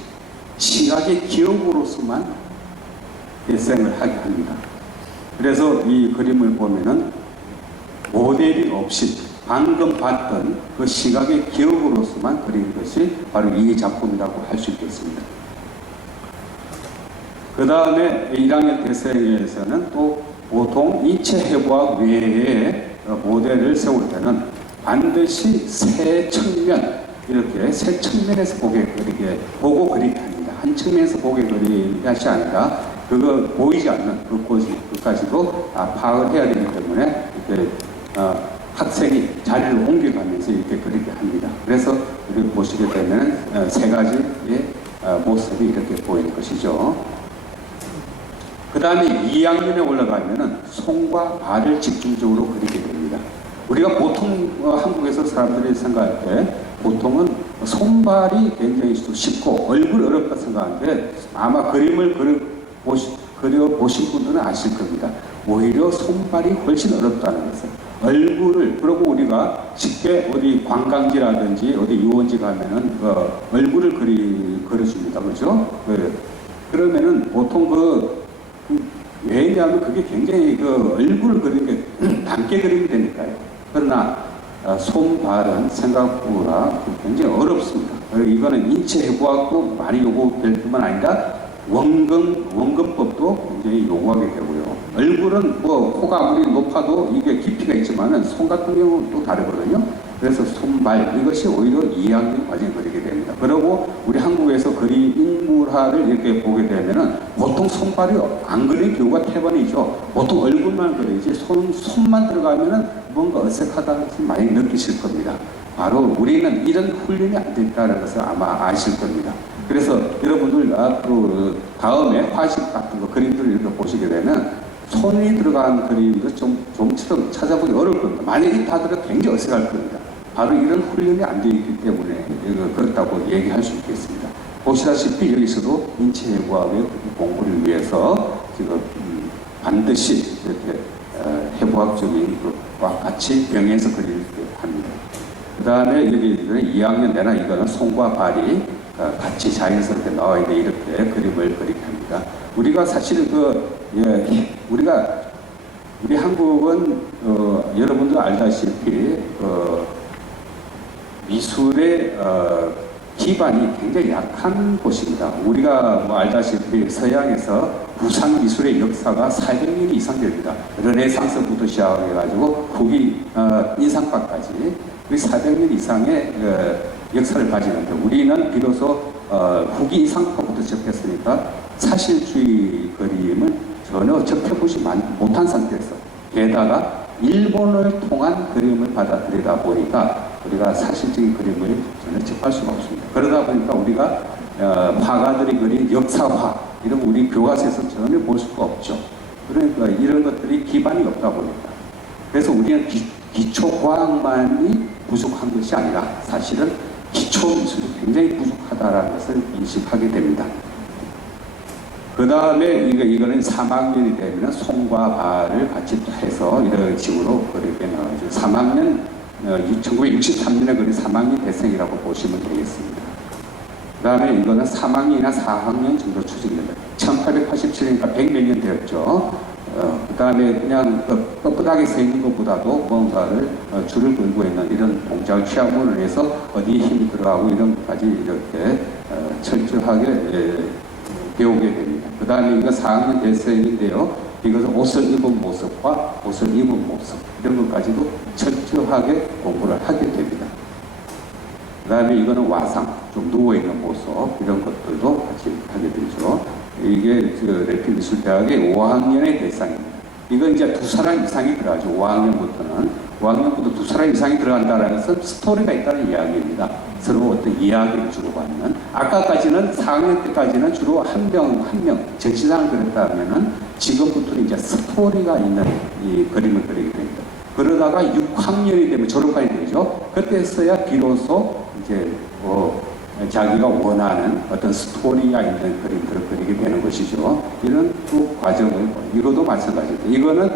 시각의 기억으로서만 데생을 하게 합니다. 그래서 이 그림을 보면은 모델이 없이 방금 봤던 그 시각의 기억으로서만 그린 것이 바로 이 작품이라고 할 수 있겠습니다. 그 다음에 1학년 대생에서는 또 보통 인체 해부학 외에 모델을 세울 때는 반드시 세 측면에서 보고 그리게 합니다. 한 측면에서 보게 그리는 것이 아니라 그거 보이지 않는 그것까지도 파악을 해야 되기 때문에 이렇게 학생이 자리를 옮겨가면서 이렇게 그리게 합니다. 그래서 우리 보시게 되면 세 가지의 모습이 이렇게 보이는 것이죠. 그 다음에 2학년에 올라가면은 손과 발을 집중적으로 그리게 됩니다. 우리가 보통 한국에서 사람들이 생각할 때 보통은 손발이 굉장히 쉽고 얼굴 어렵다 생각하는데 아마 그림을 그려보신 분들은 아실 겁니다. 오히려 손발이 훨씬 어렵다는 것을. 그리고 우리가 쉽게 어디 관광지라든지 어디 유원지 가면은 얼굴을 그려줍니다. 그죠? 그러면은 보통 왜냐하면 그게 굉장히 얼굴을 그리는 게 단계 그림이 되니까요. 그러나 손발은 생각보다 굉장히 어렵습니다. 이거는 인체 해부학도 많이 요구될 뿐만 아니라 원근법도 굉장히 요구하게 되고요. 얼굴은 코가 아무리 높아도 이게 깊이가 있지만은 손 같은 경우는 또 다르거든요. 그래서 손발 이것이 오히려 2학년 과정에 그리게 됩니다. 그리고 우리 한국에서 그림 인물화를 이렇게 보게 되면은 보통 손발이 안 그리는 경우가 태반이죠. 보통 얼굴만 그리지 손만 들어가면은 뭔가 어색하다는 것을 많이 느끼실 겁니다. 바로 우리는 이런 훈련이 안 됐다는 것을 아마 아실 겁니다. 그래서 여러분들 앞으로 다음에 화식 같은 거 그림들을 이렇게 보시게 되면 손이 들어간 그림도 좀처럼 찾아보기 어려울 겁니다. 만약에 다 들어 굉장히 어색할 겁니다. 바로 이런 훈련이 안 되어 있기 때문에 그렇다고 얘기할 수 있겠습니다. 보시다시피 여기서도 인체해부학의 공부를 위해서 지금 반드시 이렇게 해부학적인 것과 같이 병행해서 그리게 합니다. 그 다음에 여기 2학년 내나 이거는 손과 발이 같이 자연스럽게 나와 있는 이렇게 그림을 그리게 합니다. 우리가 사실은 우리 한국은 여러분도 알다시피 미술의 기반이 굉장히 약한 곳입니다. 우리가 알다시피 서양에서 구상 미술의 역사가 400년 이상 됩니다. 르네상스부터 시작해가지고 후기 인상파까지 우리 400년 이상의 역사를 가지는데 우리는 비로소 후기 인상파부터 접했으니까 사실주의 그림을 전혀 접해보지 못한 상태에서 게다가 일본을 통한 그림을 받아들이다 보니까 우리가 사실적인 그림을 전혀 접할 수가 없습니다. 그러다 보니까 우리가 화가들이 그린 역사화 이런 우리 교과서에서 전혀 볼 수가 없죠. 그러니까 이런 것들이 기반이 없다 보니까 그래서 우리는 기초과학만이 부족한 것이 아니라 사실은 기초미술이 굉장히 부족하다는 것을 인식하게 됩니다. 그 다음에 이거는 3학년이 되면 손과 발을 같이 해서 이런 식으로 그렇게 나와죠. 3학년 1963년에 그린 3학년 대생이라고 보시면 되겠습니다. 그 다음에 이거는 3학년이나 4학년 정도 추정됩니다. 1887년이니까 100몇 년 되었죠. 그 다음에 그냥 뻣뻣하게 서 있는 것보다도 뭔가를 줄을 걸고 있는 이런 동작을 취함으로 해서 어디에 힘이 들어가고 이런 것까지 이렇게 철저하게 배우게 됩니다. 그 다음에 이거 4학년 대생인데요. 이것은 옷을 입은 모습과 옷을 입은 모습 이런 것까지도 철저하게 공부를 하게 됩니다. 그 다음에 이거는 와상, 좀 누워있는 모습 이런 것들도 같이 하게 되죠. 이게 래필미술대학의 5학년의 대상입니다. 이건 이제 2사람 이상이 들어가죠. 5학년부터 2사람 이상이 들어간다는 것은 스토리가 있다는 이야기입니다. 서로 어떤 이야기를 주고받는. 아까까지는 4학년 때까지는 주로 한 명 전시상을 그렸다면은 지금부터는 이제 스토리가 있는 이 그림을 그리게 됩니다. 그러다가 6학년이 되면 졸업하게 되죠. 그때서야 비로소 이제 자기가 원하는 어떤 스토리가 있는 그림들을 그리게 되는 것이죠. 이런 두 과정을, 이거도 마찬가지입니다. 이거는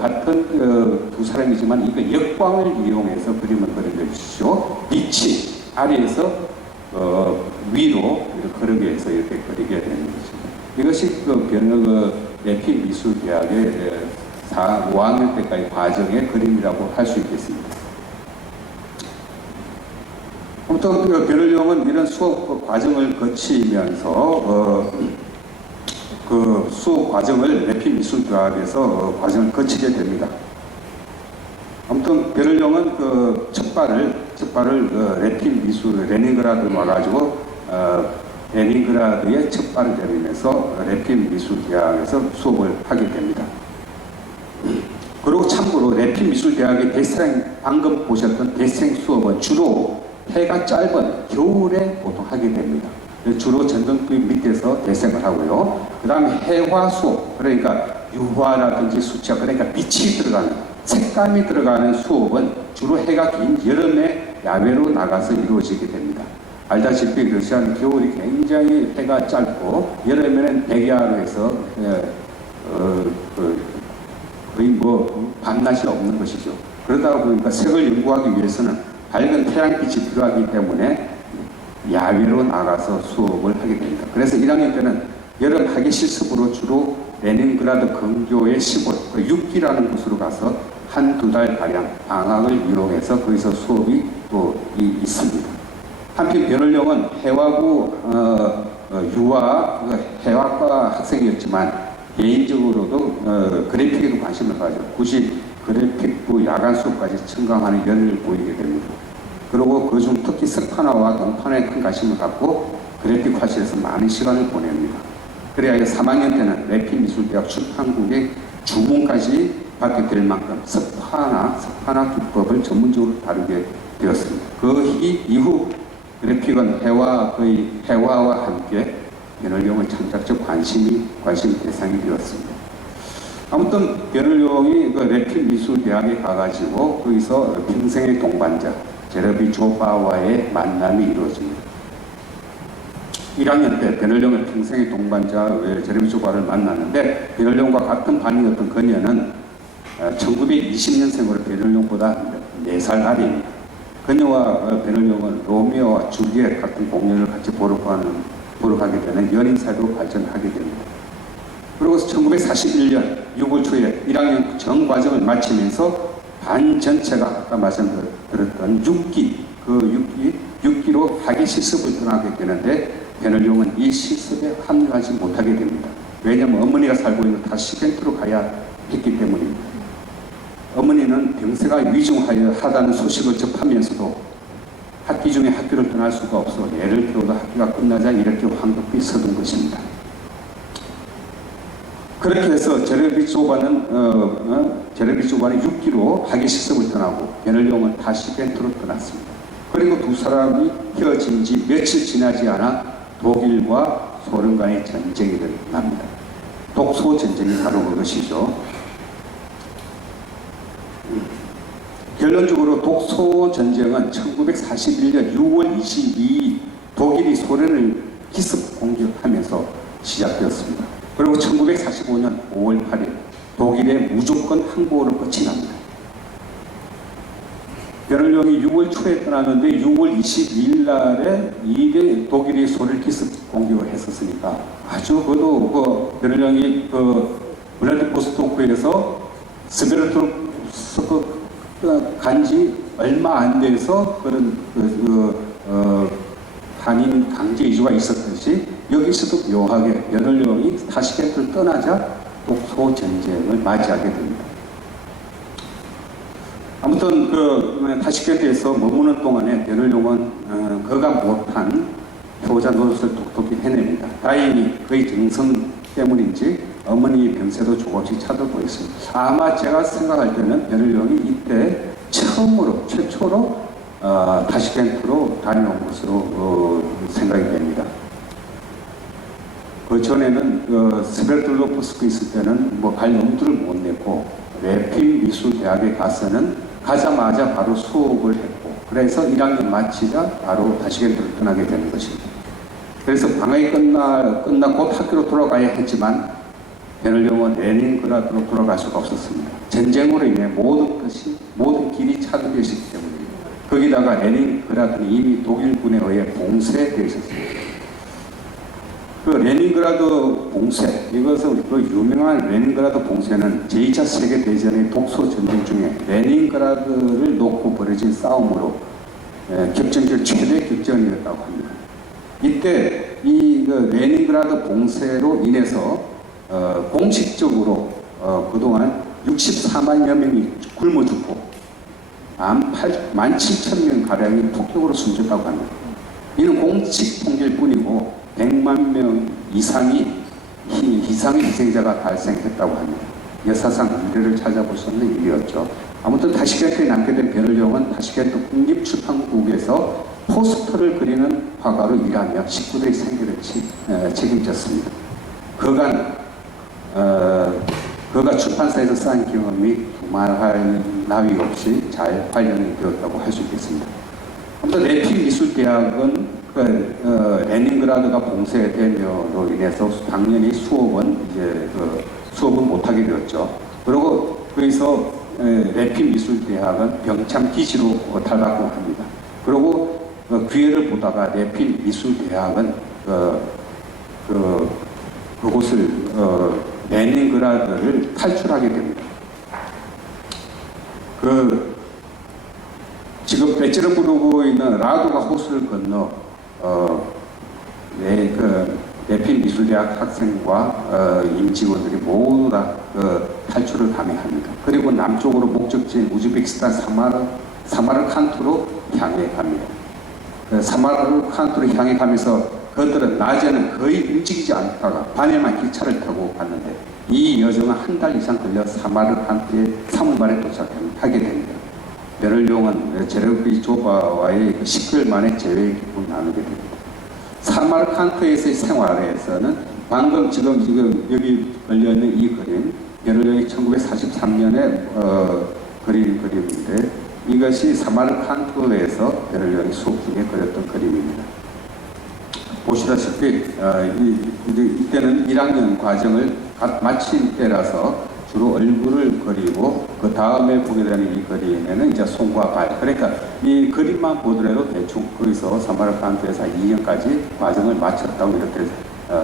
같은 두 사람이지만 이거 역광을 이용해서 그림을 그린 것이죠. 빛이 아래에서 위로 흐르게 해서 이렇게 그리게 되는 것입니다. 이것이 래필미술대학의 5학년 때까지 과정의 그림이라고 할 수 있겠습니다. 아무튼 벼를용은 이런 수업 과정을 거치면서 그 수업 과정을 래필미술대학에서 과정을 거치게 됩니다. 아무튼 벼를용은 그 첫발을 래필미술 레닌그라드 와가지고 레닌그라드의 첫발을 내리면서 래필미술대학에서 수업을 하게 됩니다. 그리고 참고로 래필미술대학의 대생, 방금 보셨던 대생 수업은 주로 해가 짧은 겨울에 보통 하게 됩니다. 주로 전등불 밑에서 대생을 하고요. 그 다음에 해화 수업, 그러니까 유화라든지 수채, 그러니까 빛이 들어가는, 색감이 들어가는 수업은 주로 해가 긴 여름에 야외로 나가서 이루어지게 됩니다. 알다시피 러시아는 겨울이 굉장히 해가 짧고 여름에는 백야로에서 거의 밤낮이 없는 것이죠. 그러다 보니까 색을 연구하기 위해서는 밝은 태양빛이 필요하기 때문에 야외로 나가서 수업을 하게 됩니다. 그래서 1학년 때는 여름 학예 실습으로 주로 레닌그라드 근교의 시골, 6기라는 곳으로 가서 한두 달가량 방학을 이용해서 거기서 수업이 또 있습니다. 한편 벼를용은 해화구 해화과 학생이었지만 개인적으로도 그래픽에도 관심을 가지고 굳이 그래픽부 야간 수업까지 청강하는 열을 보이게 됩니다. 그리고 그중 특히 석판화와 동판에 큰 관심을 갖고 그래픽 화실에서 많은 시간을 보냅니다. 그래야 3학년 때는 래필미술대학 출판국의 주문까지 받게 될 만큼 석판화 기법을 전문적으로 다루게 되었습니다. 그 이후 그래픽은 해와와 함께 베를룡의 창작적 관심의 대상이 되었습니다. 아무튼 베를룡이 그 래픽 미술대학에 가가지고 거기서 평생의 동반자 제레비 조바와의 만남이 이루어집니다. 1학년 때 베를룡의 평생의 동반자 제레비 조바를 만났는데 베를룡과 같은 반이었던 그녀는 1920년생으로 베를룡보다 4살 아래입니다. 그녀와 베를룡은 로미오와 줄리엣 같은 공연을 같이 보러 가게 되는 연인 사이로 발전하게 됩니다. 그리고 1941년 6월 초에 1학년 정과정을 마치면서 반 전체가 아까 말씀드렸던 6기로 학예 실습을 떠나게 되는데 베를룡은 이 실습에 합류하지 못하게 됩니다. 왜냐하면 어머니가 살고 있는 타시켄트로 가야 했기 때문입니다. 어머니는 병세가 위중하다는 소식을 접하면서도 학기 중에 학교를 떠날 수가 없어 애를 키워도 학기가 끝나자 이렇게 황급히 서둔 것입니다. 그렇게 해서 제레비 조바는 6기로 학예 실습을 떠나고 베를룡은 타시켄트로 떠났습니다. 그리고 두 사람이 헤어진 지 며칠 지나지 않아 독일과 소련 간의 전쟁이 납니다. 독소 전쟁이 바로 그것이죠. 결론적으로 독소 전쟁은 1941년 6월 22일 독일이 소련을 기습 공격하면서 시작되었습니다. 그리고 1945년 5월 8일 독일의 무조건 항복으로 끝이 납니다. 베를룡이 6월 초에 떠났는데 6월 22일 날에 이게 독일이 소련 기습 공격을 했었으니까 아주 그도 베를룡이 블라디보스토크에서 스베르토르스크 간지 얼마 안 돼서 그런 한인 강제 이주가 있었듯이 여기서도 묘하게 베를룡이 타시켄트를 떠나자 독소 전쟁을 맞이하게 됩니다. 아무튼 타시켄트에서 머무는 동안에 베를룡은 그가 못한 효자 노릇을 똑똑히 해냅니다. 다행히 그의 정성 때문인지 어머니의 병세도 조금씩 차돌고 있습니다. 아마 제가 생각할 때는 베를룡이 이때 최초로 타시켄트로 다녀온 것으로 생각이 됩니다. 그 전에는 스베르토르스크 있을 때는 갈 엄두를 못 냈고 래픽 미술대학에 가서는 가자마자 바로 수업을 했고 그래서 1학년 마치자 바로 타시켄트로 떠나게 되는 것입니다. 그래서 방학이 끝나 곧 학교로 돌아가야 했지만 베를룡은 레닌그라드로 돌아갈 수가 없었습니다. 전쟁으로 인해 모든 길이 차단되어 있기 때문입니다. 거기다가 레닌그라드는 이미 독일군에 의해 봉쇄되어 있었습니다. 그 레닌그라드 봉쇄, 이것은 그 유명한 레닌그라드 봉쇄는 제2차 세계대전의 독소 전쟁 중에 레닌그라드를 놓고 벌어진 싸움으로 격전적 최대 격전이었다고 합니다. 이때 이 레닌그라드 봉쇄로 인해서 공식적으로 그동안 64만여 명이 굶어 죽고 17,000명 가량이 폭격으로 숨졌다고 합니다. 이는 공식 통계일 뿐이고 100만 명 이상의 희생자가 발생했다고 합니다. 역사상 미래를 찾아볼 수 없는 일이었죠. 아무튼 타시켄트에 남게 된 베를룡은 타시켄트 국립출판국에서 포스터를 그리는 화가로 일하며 식구들의 생계를 책임졌습니다. 그가 출판사에서 쌓인 경험이 두말할 나위 없이 잘 활용이 되었다고 할 수 있겠습니다. 아무튼 래픽 미술대학은 레닌그라드가 봉쇄됨으로 인해서 당연히 수업은 못하게 되었죠. 그리고 거기서 래픽 미술대학은 병참 기지로 탈바꿈합니다. 그리고 기회를 보다가 래픽 미술대학은 그곳을 레닌그라드를 탈출하게 됩니다. 지금 베체르부르크에 있는 라도가 호수를 건너 래픽 미술대학 학생과 임직원들이 모두 다 탈출을 감행합니다. 그리고 남쪽으로 목적지인 우즈베키스탄 사마르칸트로 향해 갑니다. 사마르칸트로 향해 가면서 그들은 낮에는 거의 움직이지 않다가 밤에만 기차를 타고 갔는데 이 여정은 한 달 이상 걸려 사마르칸트의 사무반에 도착하게 됩니다. 베를룡은 제르비조바와의 10개월 만에 재회의 기쁨을 나누게 됩니다. 사마르칸트에서의 생활에서는 방금 지금 여기 걸려있는 이 그림, 베를룡이 1943년에 그린 그림인데 이것이 사마르칸트에서 베를룡이 수업 중에 그렸던 그림입니다. 보시다시피 이때는 1학년 과정을 마친 때라서 주로 얼굴을 그리고 그 다음에 보게 되는 이 그림에는 이제 손과 발. 그러니까 이 그림만 보더라도 대충 거기서 사마르칸트에서 2년까지 과정을 마쳤다고 이렇게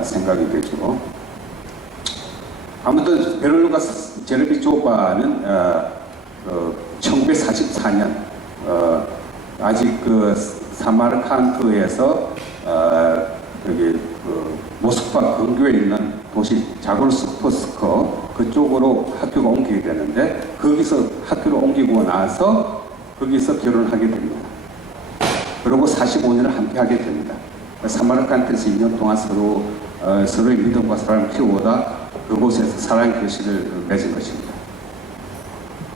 생각이 되죠. 아무튼 베를룡과 제르비조바는 1944년 아직 그 사마르칸트에서 여기 모스크바 근교에 있는 도시 자그로스퍼스커 그쪽으로 학교가 옮기게 되는데 거기서 학교를 옮기고 나서 거기서 결혼하게 됩니다. 그리고 45년을 함께 하게 됩니다. 사마르칸트에서 2년 동안 서로의 믿음과 사랑을 키우다 그곳에서 사랑의 결실을 맺은 것입니다.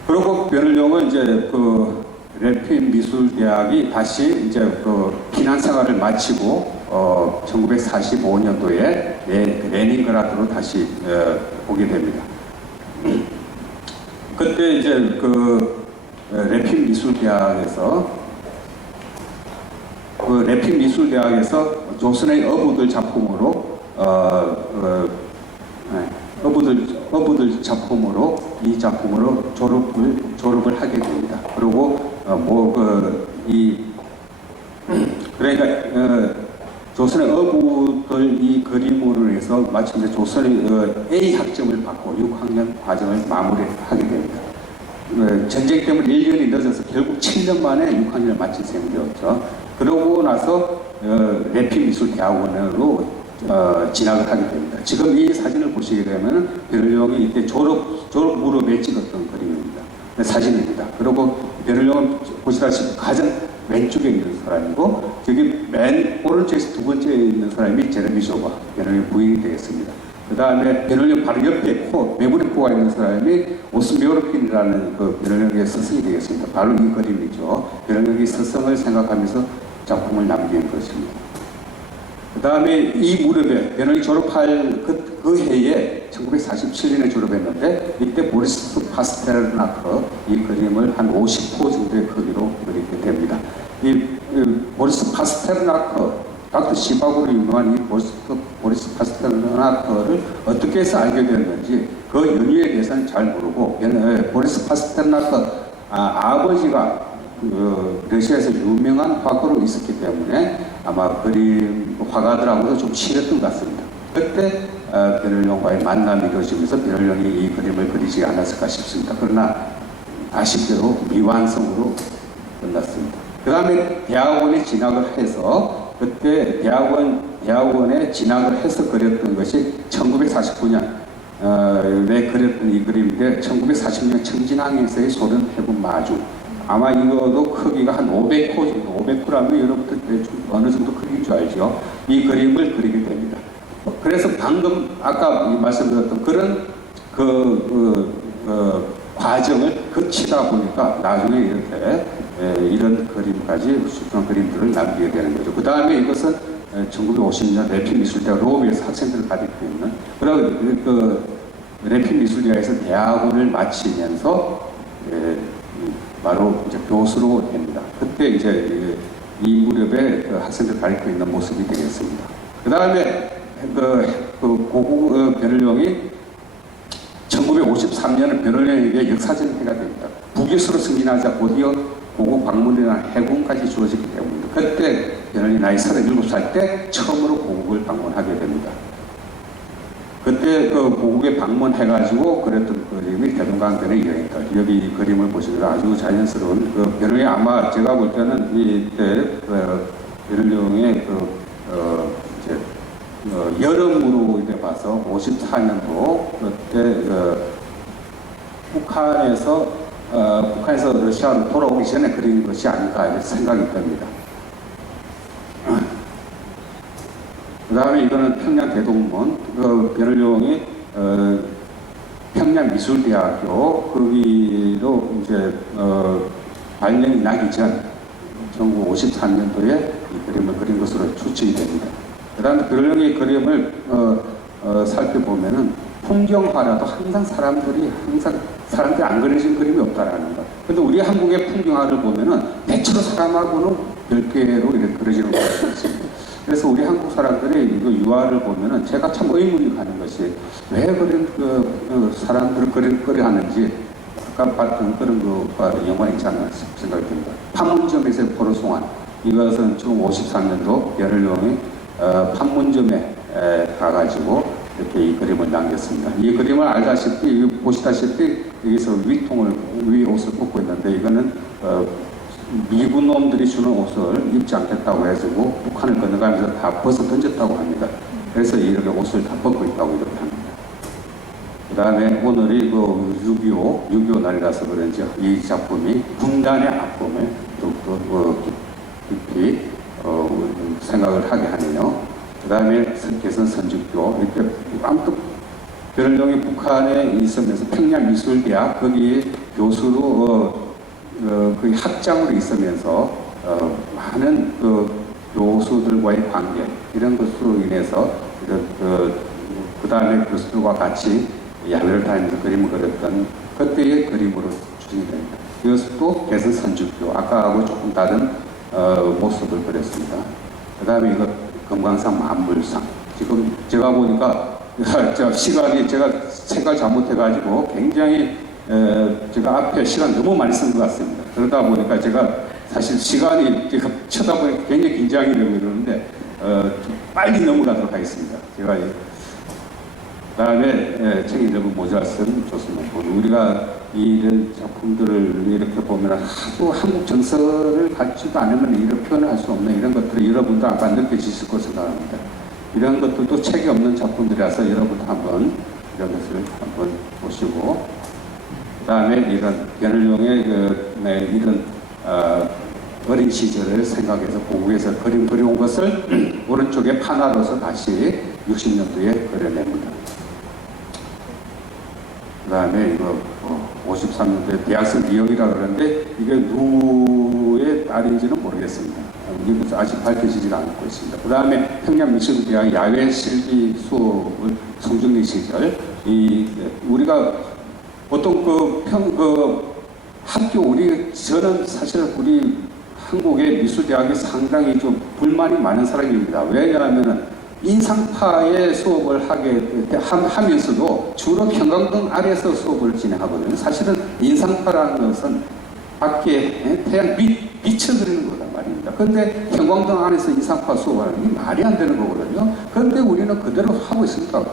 그리고 베를룡은 이제 그 레핀 미술대학이 다시 이제 그 피난 생활을 마치고 1945년도에 레닌그라드로 다시 오게 됩니다. 그때 이제 그 레핀 미술대학에서 조선의 어부들 작품으로 어부들 작품으로 이 작품으로 졸업을 하게 됩니다. 그리고 그러니까 조선의 어부들 이 그림으로 해서 마침내 조선의 A 학점을 받고 6학년 과정을 마무리하게 됩니다. 전쟁 때문에 1년이 늦어서 결국 7년 만에 6학년을 마친 셈이 되었죠. 그러고 나서 레핀 미술대학원으로 진학을 하게 됩니다. 지금 이 사진을 보시게 되면 베를룡이 이때 졸업 무렵에 찍었던 그림입니다. 사진입니다. 그리고 베를룡은 보시다시피 가장 왼쪽에 있는 사람이고 저기 맨 오른쪽에서 두 번째에 있는 사람이 제르비조바, 베를룡의 부인이 되겠습니다. 그 다음에 베를룡 바로 옆에 매부리 코가 있는 사람이 오스미오르핀이라는 그 베를룡의 스승이 되겠습니다. 바로 이 그림이죠. 베를룡의 스승을 생각하면서 작품을 남긴 것입니다. 그 다음에 이 무렵에 베를룡이 졸업할 그 해에 1947년에 졸업했는데 이때 보리스 파스텔나크 이 그림을 한 50호 정도의 크기로 그리게 됩니다. 이 보리스 파스텔나크, 닥터 시바고로 유명한 이 보리스 파스텔나크를 어떻게 해서 알게 됐는지 그 연유에 대해서는 잘 모르고 보리스 파스텔나크 아버지가 러시아에서 유명한 화가로 있었기 때문에 아마 그림 화가들하고도 좀 친했던 것 같습니다. 그때 베를룡과의 만남이 이루어지면서 베를룡이 이 그림을 그리지 않았을까 싶습니다. 그러나 아쉽게도 미완성으로 끝났습니다. 그 다음에 대학원에 진학을 해서 그때 대학원에 진학을 해서 그렸던 것이 1949년에 그렸던 이 그림인데 1940년 청진항에서의 소련 해군 마주 아마 이거도 크기가 한 500호 정도, 500호라면 여러분들 대충 어느 정도 크기인 줄 알죠? 이 그림을 그리게 됩니다. 그래서 방금 아까 말씀드렸던 그런 과정을 거치다 보니까 나중에 이렇게 이런 그림까지 수많은 그림들을 남기게 되는 거죠. 그 다음에 이것은 1950년 레핀 미술대학 로비에서 학생들을 가르치고 있는 그 레핀 미술대학에서 대학원을 마치면서 바로 이제 교수로 됩니다. 그때 이제 이 무렵에 그 학생들 가르치고 있는 모습이 되겠습니다. 그 다음에 고국 베를룡이 1953년에 베를룡에게 역사적인 해가 됩니다. 북유수로 승진하자 곧이어 고국 방문이나 해군까지 주어지기 때문입니다. 그때 베를룡이 나이 37살 때 처음으로 고국을 방문하게 됩니다. 그때 그 고국에 방문해가지고 그랬던 그림이 대동강변의 여인들. 여기 이 그림을 보시면 아주 자연스러운 베를룡이 아마 제가 볼 때는 이때 베를룡의 여름으로 이제 봐서 54년도 그때 북한에서 러시아로 돌아오기 전에 그린 것이 아닌가 이렇게 생각이 됩니다. 그 다음에 이거는 평양 대동문, 베를룡이 평양 미술대학교 거기로 이제 발령이 나기 전 1953년도에 이 그림을 그린 것으로 추측이 됩니다. 그 다음에 별령의 그림을 살펴보면은 풍경화라도 항상 사람들이 안 그려진 그림이 없다라는 것. 근데 우리 한국의 풍경화를 보면은 대체로 사람하고는 별개로 이렇게 그려지는 것이 있습니다. 그래서 우리 한국 사람들이 이거 유화를 보면은 제가 참 의문이 가는 것이 왜 그런 사람들을 그려 하는지 아까 봤던 그런 영화 있지 않나 생각이 듭니다. 판문점에서의 포로송환. 이것은 지금 53년도 베를령이 판문점에 가가지고 이렇게 이 그림을 남겼습니다. 이 그림을 알다시피, 보시다시피 여기서 위에 옷을 벗고 있는데 이거는 미군 놈들이 주는 옷을 입지 않겠다고 해가지고 북한을 건너가면서 다 벗어 던졌다고 합니다. 그래서 이렇게 옷을 다 벗고 있다고 이렇게 합니다. 그 다음에 오늘이 6.25 날이라서 그런지 이 작품이 군단의 아픔을 더욱더 깊이 생각을 하게 하네요. 그 다음에 개선 선주교, 이렇게 아무튼 별령이 북한에 있으면서 평양미술대학 거기 교수로 그 학장으로 있으면서 많은 교수들과의 관계 이런 것으로 인해서 그 다음에 교수들과 같이 야외를 다니면서 그림을 그렸던 그때의 그림으로 추정이 됩니다. 이것도 개선 선주교 아까하고 조금 다른 모습을 그렸습니다. 그 다음에 이거 금강산 만물상. 지금 제가 보니까 시간이 제가 색깔 잘못해가지고 굉장히 제가 앞에 시간 너무 많이 쓴 것 같습니다. 그러다 보니까 제가 사실 시간이 제가 쳐다보니까 굉장히 긴장이 되고 이러는데 좀 빨리 넘어가도록 하겠습니다. 제가 그다음에 책 읽은 모자 쓴 조선몽골. 우리가 이런 작품들을 이렇게 보면 아주 한국 정서를 갖지도 않으면 이런 표현을 할 수 없는 이런 것들을 여러분도 아마 느껴지실 것을 생각합니다. 이런 것들도 책이 없는 작품들이라서 여러분도 한번 이런 것을 한번 보시고 그다음에 이런 베를령의 이런 어린 시절을 생각해서 고국에서 그림 그려온 것을 오른쪽에 판화로서 다시 60년도에 그려냅니다. 그 다음에 이거 53년도에 대학생 미영이라 그러는데 이게 누구의 딸인지는 모르겠습니다. 이게 아직 밝혀지지가 않고 있습니다. 그 다음에 평양미술대학 야외 실기 수업을 성중리 시절 우리가 보통 학교 저는 사실 우리 한국의 미술대학이 상당히 좀 불만이 많은 사람입니다. 왜냐하면은 인상파의 수업을 하면서도 주로 형광등 아래에서 수업을 진행하거든요. 사실은 인상파라는 것은 밖에 태양 빛을 그리는 거란 말입니다. 그런데 형광등 안에서 인상파 수업을 하는 게 말이 안 되는 거거든요. 그런데 우리는 그대로 하고 있으니까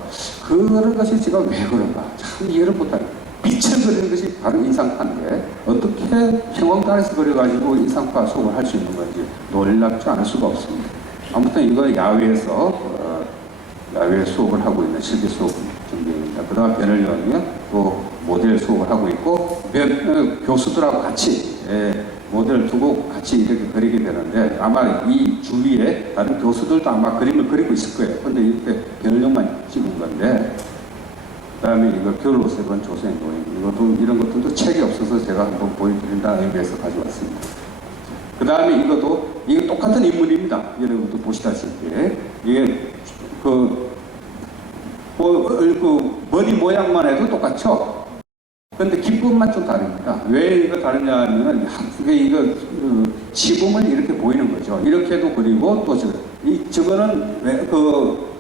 그런 것이 제가 왜 그런가 참 이해를 못하는 빛을 그리는 것이 바로 인상파인데 어떻게 형광등 안에서 그려가지고 인상파 수업을 할 수 있는 건지 놀랍지 않을 수가 없습니다. 아무튼 이거 야외에서 야외 수업을 하고 있는 실기 수업 준비입니다. 그 다음 베를령이 또 모델 수업을 하고 있고 교수들하고 같이 모델을 두고 같이 이렇게 그리게 되는데 아마 이 주위에 다른 교수들도 아마 그림을 그리고 있을 거예요. 근데 이렇게 베를령만 찍은 건데 그 다음에 이거 겨울옷 입은 조선의 노인 이런 것들도 책이 없어서 제가 한번 보여드린다는 의미에서 가져왔습니다. 그 다음에 이거 똑같은 인물입니다. 여러분도 보시다시피 이게 머리 모양만 해도 똑같죠. 그런데 기법만 좀 다릅니다. 왜 이거 다르냐 하면은 이거 지붕을 이렇게 보이는 거죠. 이렇게도 그리고 또 저거는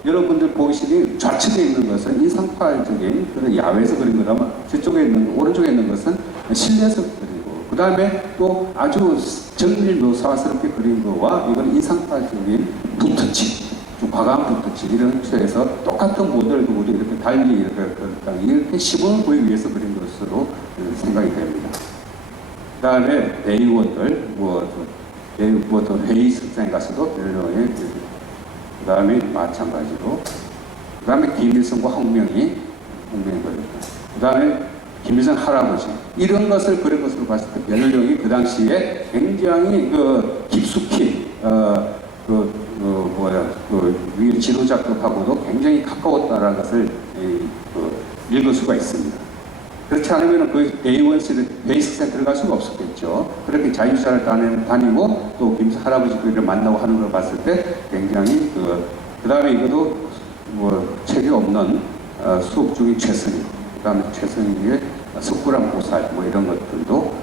여러분들 보시기 좌측에 있는 것은 인상파적인 그런 야외에서 그린 거라면 저쪽에 있는 오른쪽에 있는 것은 실내에서 그리고 그 다음에 또 아주 정밀 묘사스럽게 그린 거와 이건 인상파적인 붓터치 좀 과감한 붓터치 이런 취해서 똑같은 모델도 우리 이렇게 달리 이렇게 시범을 보이기 위해서 그린 것으로 생각이 됩니다. 그 다음에 대의원들 또 회의석장에 가서도 별로의 그 다음에 마찬가지로 그 다음에 김일성과 홍명이 그렸다. 그 다음에 김일성 할아버지 이런 것을 그린 것으로 봤을 때 베를령이 그 당시에 굉장히 깊숙이 위 지도자급하고도 굉장히 가까웠다는 것을 읽을 수가 있습니다. 그렇지 않으면 그 베이스에 들어갈 수가 없었겠죠. 그렇게 자유사를 다니고 또 김수 할아버지들을 만나고 하는 걸 봤을 때 굉장히 그 다음에 이것도 뭐 책이 없는 수업 중인 최선희, 그 다음에 최선희의 석굴암 고살 뭐 이런 것들도,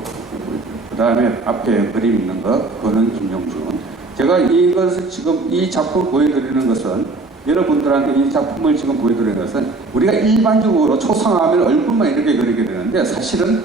그 다음에 앞에 그림 있는 거 그거는 김용준. 제가 이것을 지금 이 작품을 보여드리는 것은, 여러분들한테 이 작품을 지금 보여드리는 것은, 우리가 일반적으로 초상화하면 얼굴만 이렇게 그리게 되는데 사실은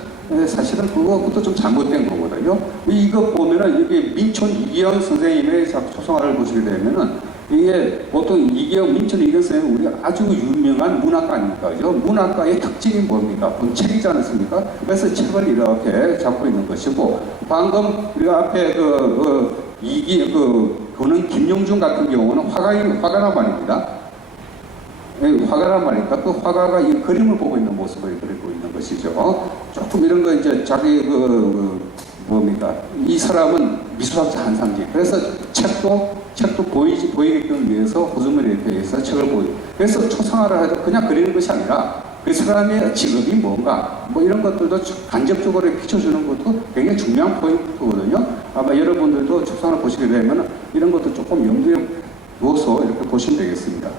그것도 좀 잘못된 거거든요. 이거 보면은 이게 민촌 이기영 선생님의 초상화를 보시게 되면은 이게 보통 민촌 이기영 선생님 우리가 아주 유명한 문학가 아닙니까? 그죠? 문학가의 특징이 뭡니까? 책이지 않습니까? 그래서 책을 이렇게 잡고 있는 것이고, 방금 우리가 앞에 그는 김용준 같은 경우는 화가란 말입니다. 화가란 말입니다. 그 화가가 이 그림을 보고 있는 모습을 그리고 있는 것이죠. 조금 이런 거 이제 자기 뭡니까? 이 사람은 미술학자 한상진. 그래서 책도 보이게끔 위해서 호수물에 이렇게 해서 책을 그래서 초상화를 해도 그냥 그리는 것이 아니라 그 사람의 직업이 뭔가 뭐 이런 것들도 간접적으로 비춰주는 것도 굉장히 중요한 포인트거든요. 아마 여러분들도 초상화를 보시게 되면 이런 것도 조금 염두에 두어서 이렇게 보시면 되겠습니다.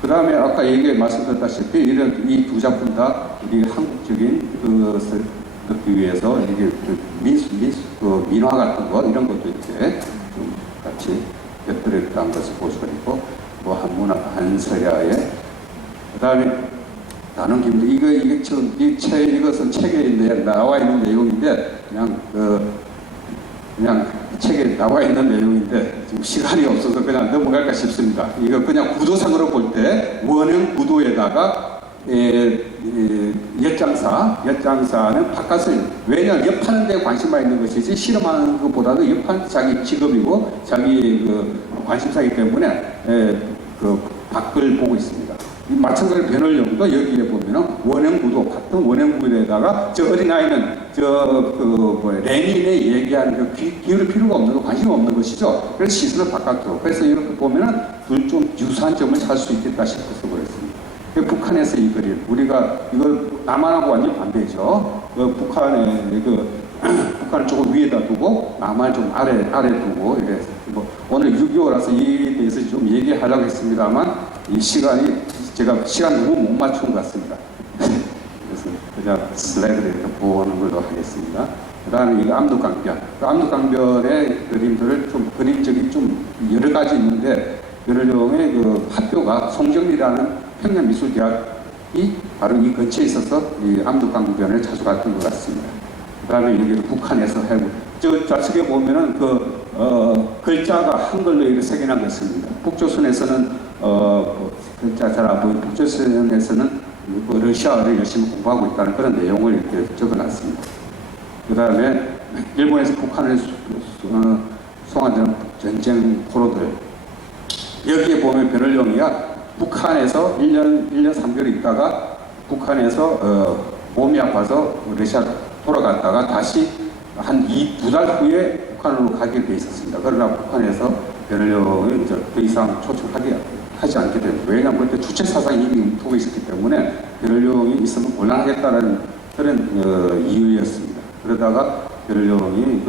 그 다음에 아까 말씀드렸다시피 이 두 작품 다 우리 한국적인 것을 듣기 위해서 이게 민화 같은 거 이런 것도 이렇게 좀 같이 곁들였다는 것을 볼 수가 있고, 뭐 한서야의, 그 다음에 나는 김도 이게 지금 이것은 책에 나와 있는 내용인데 그냥 책에 나와 있는 내용인데 지금 시간이 없어서 그냥 넘어갈까 싶습니다. 이거 그냥 구도상으로 볼 때 원형 구도에다가 엿장사는 바깥을, 왜냐하면 엿하는 데 관심만 있는 것이지 실험하는 것보다도 엿하는 자기 직업이고 자기 관심사이기 때문에 그 밖을 보고 있습니다. 마찬가지로 변월령도 여기에 보면은 원형구도, 같은 원형구도에다가 저 어린아이는 레닌의 얘기하는 그 기울일 필요가 없는 거, 관심 없는 것이죠. 그래서 시선을 바깥으로. 그래서 이렇게 보면은 둘 좀 유사한 점을 찾을 수 있겠다 싶어서 그랬습니다. 북한에서 이 그림, 우리가 이걸 남한하고 완전 반대죠. 북한을 조금 위에다 두고 남한을 좀 아래 두고 이래서 오늘 6.25라서 이에 대해서 좀 얘기하려고 했습니다만 이 시간이 제가 시간 너무 못 맞춘 것 같습니다. 그래서 그냥 슬라이드를 이렇게 보는 걸로 하겠습니다. 그 다음에 이거 암두강변. 그 암두강변의 그림들을 좀 그림적이 좀 여러 가지 있는데, 변월령의 그 학교가 송정리라는 평양미술대학이 바로 이 근처에 있어서 이 암두강변을 자주 갔던 것 같습니다. 그 다음에 여기 북한에서 해고, 저 좌측에 보면은 글자가 한글로 이렇게 새겨난 것입니다. 북조선에서는 글자 잘 안 보이는 북조선에서는 러시아어를 열심히 공부하고 있다는 그런 내용을 이렇게 적어놨습니다. 그 다음에 일본에서 북한을 송환되는 전쟁 포로들, 여기에 보면 변월령이야 북한에서 1년 3개월 있다가 북한에서 몸이 아파서 러시아 돌아갔다가 다시 한 2달 후에 북한으로 가게 돼 있었습니다. 그러나 북한에서 변월령을 더 이상 초청하지 않게 됩니다. 왜냐하면 그때 주체 사상이 이미 두고 있었기 때문에 변월령이 있으면 곤란하겠다는 그런 이유였습니다. 그러다가 변월령이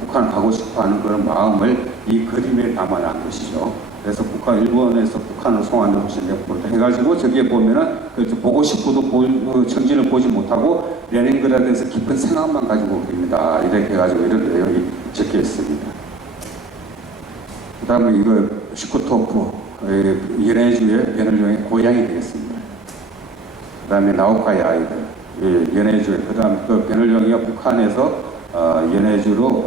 북한을 가고 싶어하는 그런 마음을 이 그림에 담아낸 것이죠. 그래서 일본에서 북한을 송환하는 것을 해가지고 저기에 보면은 보고 싶어도 청진을 보지 못하고 레닌그라드에서 깊은 생각만 가지고 그립니다. 이렇게 해가지고 이런 내용이 적혀 있습니다. 그 다음에 이거 슈코토프, 연해주의 변월령의 고향이 되겠습니다. 그 다음에 나오카의 아이들, 연해주의, 그 다음에 변월령이 북한에서 연해주로,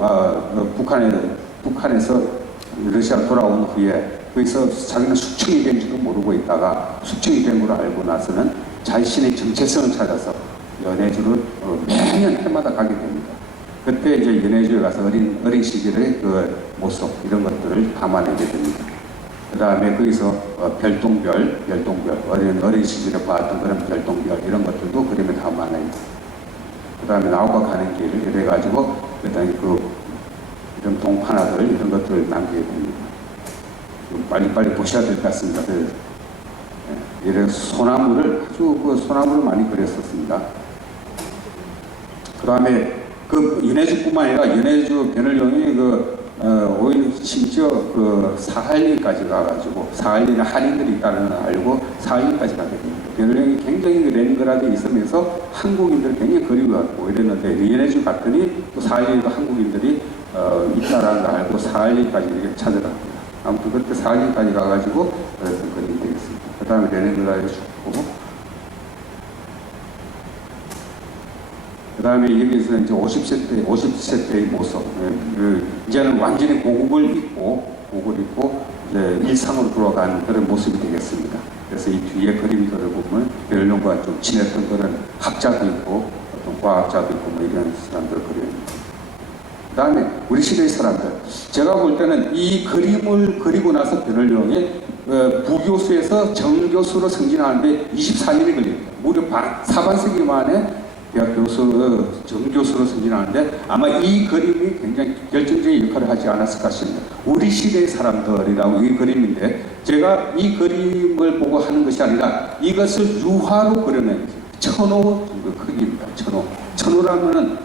북한에서 러시아 돌아온 후에 거기서 자기는 숙청이 된지도 모르고 있다가 숙청이 된 걸 알고 나서는 자신의 정체성을 찾아서 연해주를 매년 해마다 가게 됩니다. 그때 이제 연해주에 가서 어린 시절의 그 모습 이런 것들을 담아내게 됩니다. 그 다음에 거기서 별똥별, 어린 시절에 봤던 그런 별똥별 이런 것들도 그림에 담아내고, 그 다음에 나오가 가는 길을 이래가지고 그다음에 이런 동판화들 이런 것들을 남기게 됩니다. 빨리빨리 보셔야 될 것 같습니다. 이런 소나무를 아주 소나무를 많이 그렸었습니다. 그 다음에 그 연해주뿐만 아니라 연해주 변을령이 오히려 심지어 사할리까지 가가지고 사할리는 한인들이 있다는 걸 알고 사할리까지 가게 됩니다. 변을령이 굉장히 레닌그라드에 있으면서 한국인들을 굉장히 그리워하고 이랬는데 연해주 갔더니 또 사할리에도 한국인들이 있다는 걸 알고 사할리까지 이렇게 찾아갑니다. 아무튼 그때 사할리까지 가가지고 그랬던 그림이 되겠습니다. 그 다음에 레닌그라드에 죽고 그 다음에 여기서 이제 50세 때의 모습. 이제는 완전히 고국을 입고 이제 일상으로 돌아간 그런 모습이 되겠습니다. 그래서 이 뒤에 그림들을 보면 변을령과 좀 친했던 그런 학자도 있고 어떤 과학자도 있고 뭐 이런 사람들 그려입니다. 그 다음에 우리 시대의 사람들. 제가 볼 때는 이 그림을 그리고 나서 변을령이 부교수에서 정교수로 승진하는데 24년이 걸립니다. 무려 사반세기 만에 대학 교수, 정교수로 승진하는데 아마 이 그림이 굉장히 결정적인 역할을 하지 않았을까 싶습니다. 우리 시대의 사람들이라고 이 그림인데 제가 이 그림을 보고 하는 것이 아니라 이것을 유화로 그려낸 천호 정도 크기입니다. 천호라면은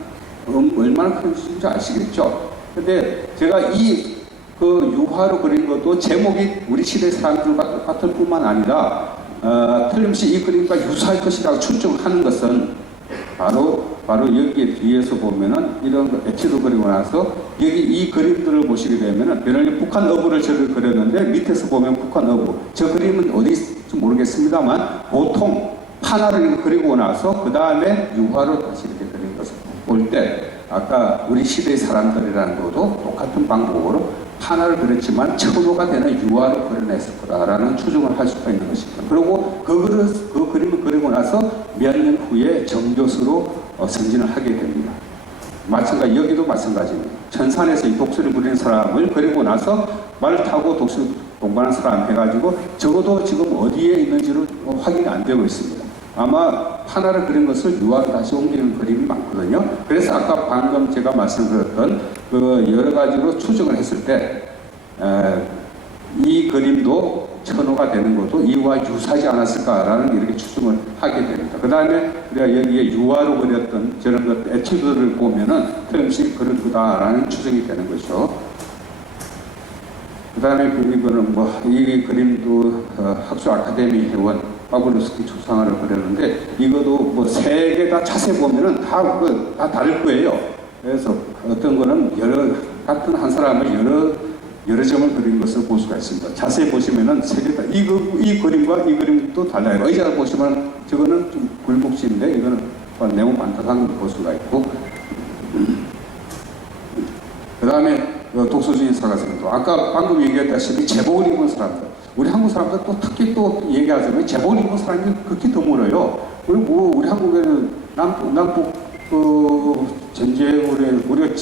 얼마나 큰지 아시겠죠? 근데 제가 그 유화로 그린 것도 제목이 우리 시대 사람들과 똑같을 뿐만 아니라 틀림없이 이 그림과 유사할 것이라고 추정하는 것은 바로 여기에 뒤에서 보면은 이런 에티도 그리고 나서 여기 이 그림들을 보시게 되면은 변을령 북한 어부를 저를 그렸는데 밑에서 보면 북한 어부 저 그림은 어디 있을지 모르겠습니다만 보통 판화를 그리고 나서 그 다음에 유화로 다시 이렇게 그린 것을 볼 때 아까 우리 시대의 사람들이라는 것도 똑같은 방법으로 판화를 그렸지만 천호가 되는 유화로 그려냈을 거다라는 추정을 할 수가 있는 것입니다. 그리고 그 그림을 그리고 나서 몇 년 후에 정교수로 승진을 하게 됩니다. 여기도 마찬가지입니다. 천산에서 이 독수리 부리는 사람을 그리고 나서 말 타고 독수리 동반하는 사람 해가지고 적어도 지금 어디에 있는지를 확인이 안 되고 있습니다. 아마 판화를 그린 것을 유화로 다시 옮기는 그림이 많거든요. 그래서 아까 방금 제가 말씀드렸던 그 여러 가지로 추정을 했을 때 이 그림도 천호가 되는 것도 이와 유사하지 않았을까라는 이렇게 추정을 하게 됩니다. 그 다음에 우리가 여기에 유화로 그렸던 저런 것 에튜드를 보면은 틀림없이 그럴 거다라는 추정이 되는 거죠. 그 다음에 이거는 이 그림도 학술 아카데미 회원 파블로스키 초상화를 그렸는데 이것도 세 개 다 자세히 보면은 다 다를 거예요. 그래서 어떤 거는 같은 한 사람을 여러 점을 그린 것을 볼 수가 있습니다. 자세히 보시면은 세 개 다 이 그림과 이 그림도 달라요. 의자 보시면 저거는 좀 굴곡진인데 이거는 내용 반듯한 걸 볼 수가 있고 그 다음에 독서주의 사가성도 아까 방금 얘기했다시피 제복을 입은 사람들 우리 한국 사람들 또 특히 또 얘기하자면 제복을 입은 사람이 극히 드물어요. 그리고 우리 한국에는 남북 전쟁으로 우리가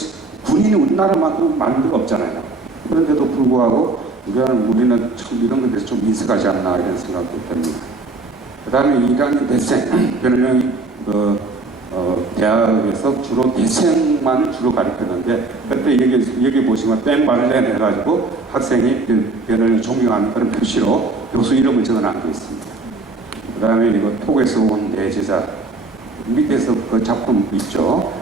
군인이 우리나라만큼 많은 데가 없잖아요. 그런데도 불구하고 우리는 참 이런 것에 대해서 좀 인색하지 않나 이런 생각도 듭니다. 그 다음에 이란인 대생 변을령이 대학에서 주로 대생만을 주로 가르쳤는데 그때 여기 보시면 뺀바를렌 해가지고 학생이 변을령 존경하는 그런 표시로 교수 이름을 적어놓은 게 있습니다. 그 다음에 이거 톡에서 온 내 제자 밑에서 그 작품 있죠.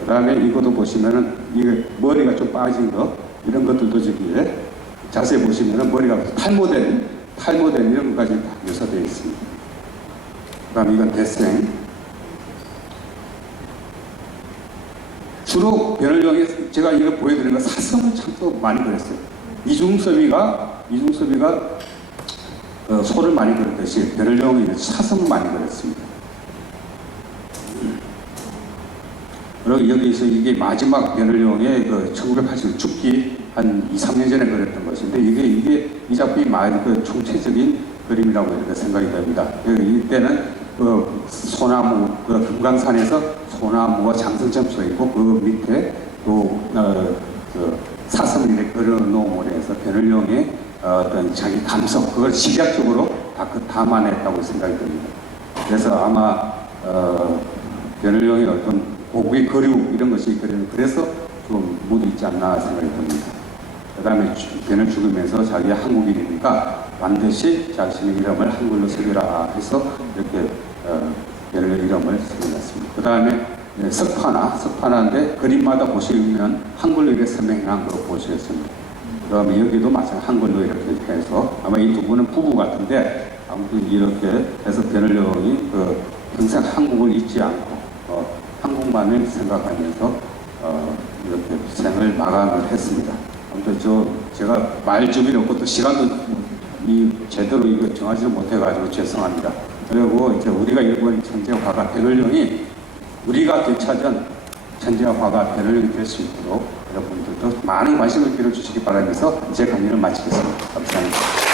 그 다음에 이것도 보시면은 이게 머리가 좀 빠진 거 이런 것들도 저기에 자세히 보시면은 머리가 탈모된 이런 것까지 다 묘사되어 있습니다. 그 다음에 이건 대생. 주로 변을령이 제가 이거 보여드리는 건 사슴을 참 또 많이 그렸어요. 이중섭이가 소를 많이 그렸듯이 변을령이 사슴을 많이 그렸습니다. 그리고 여기서 이게 마지막 변을령의 1980 죽기 한 2, 3년 전에 그렸던 것인데 이게 이 작품이 총체적인 그림이라고 이렇게 생각이 됩니다. 이때는 소나무 금강산에서 소나무와 장성점 써 있고 그 밑에 또 사슴을 이렇게 그려놓음으로 해서 변을령의 어떤 자기 감성 그걸 시각적으로 다 담아냈다고 생각이 듭니다. 그래서 아마 변을령의 어떤 고국의 거류 이런 것이 그래서 좀 묻어 있지 않나 생각이 듭니다. 그 다음에 변을 죽으면서 자기가 한국인이니까 반드시 자신의 이름을 한글로 새겨라 해서 이렇게 변을 이름을 새겨놨습니다. 그 다음에 석판화인데 그림마다 보시면 한글로 이렇게 선명한 걸로 보시겠습니다. 그다음에 여기도 마찬가지 한글로 이렇게 해서 아마 이 두 분은 부부 같은데 아무튼 이렇게 해서 변호령이 평생 한국을 잊지 않고 한국만을 생각하면서 이렇게 생을 마감을 했습니다. 아무튼 제가 말주기는 없고 또 시간도 제대로 이거 정하지 못해가지고 죄송합니다. 그리고 이제 우리가 일본 천재 화가 변호령이 우리가 되찾은 천재 화가 변호령이 될 수 있도록 여러분들도 많은 관심을 기울여 주시기 바라면서 제 강의를 마치겠습니다. 감사합니다.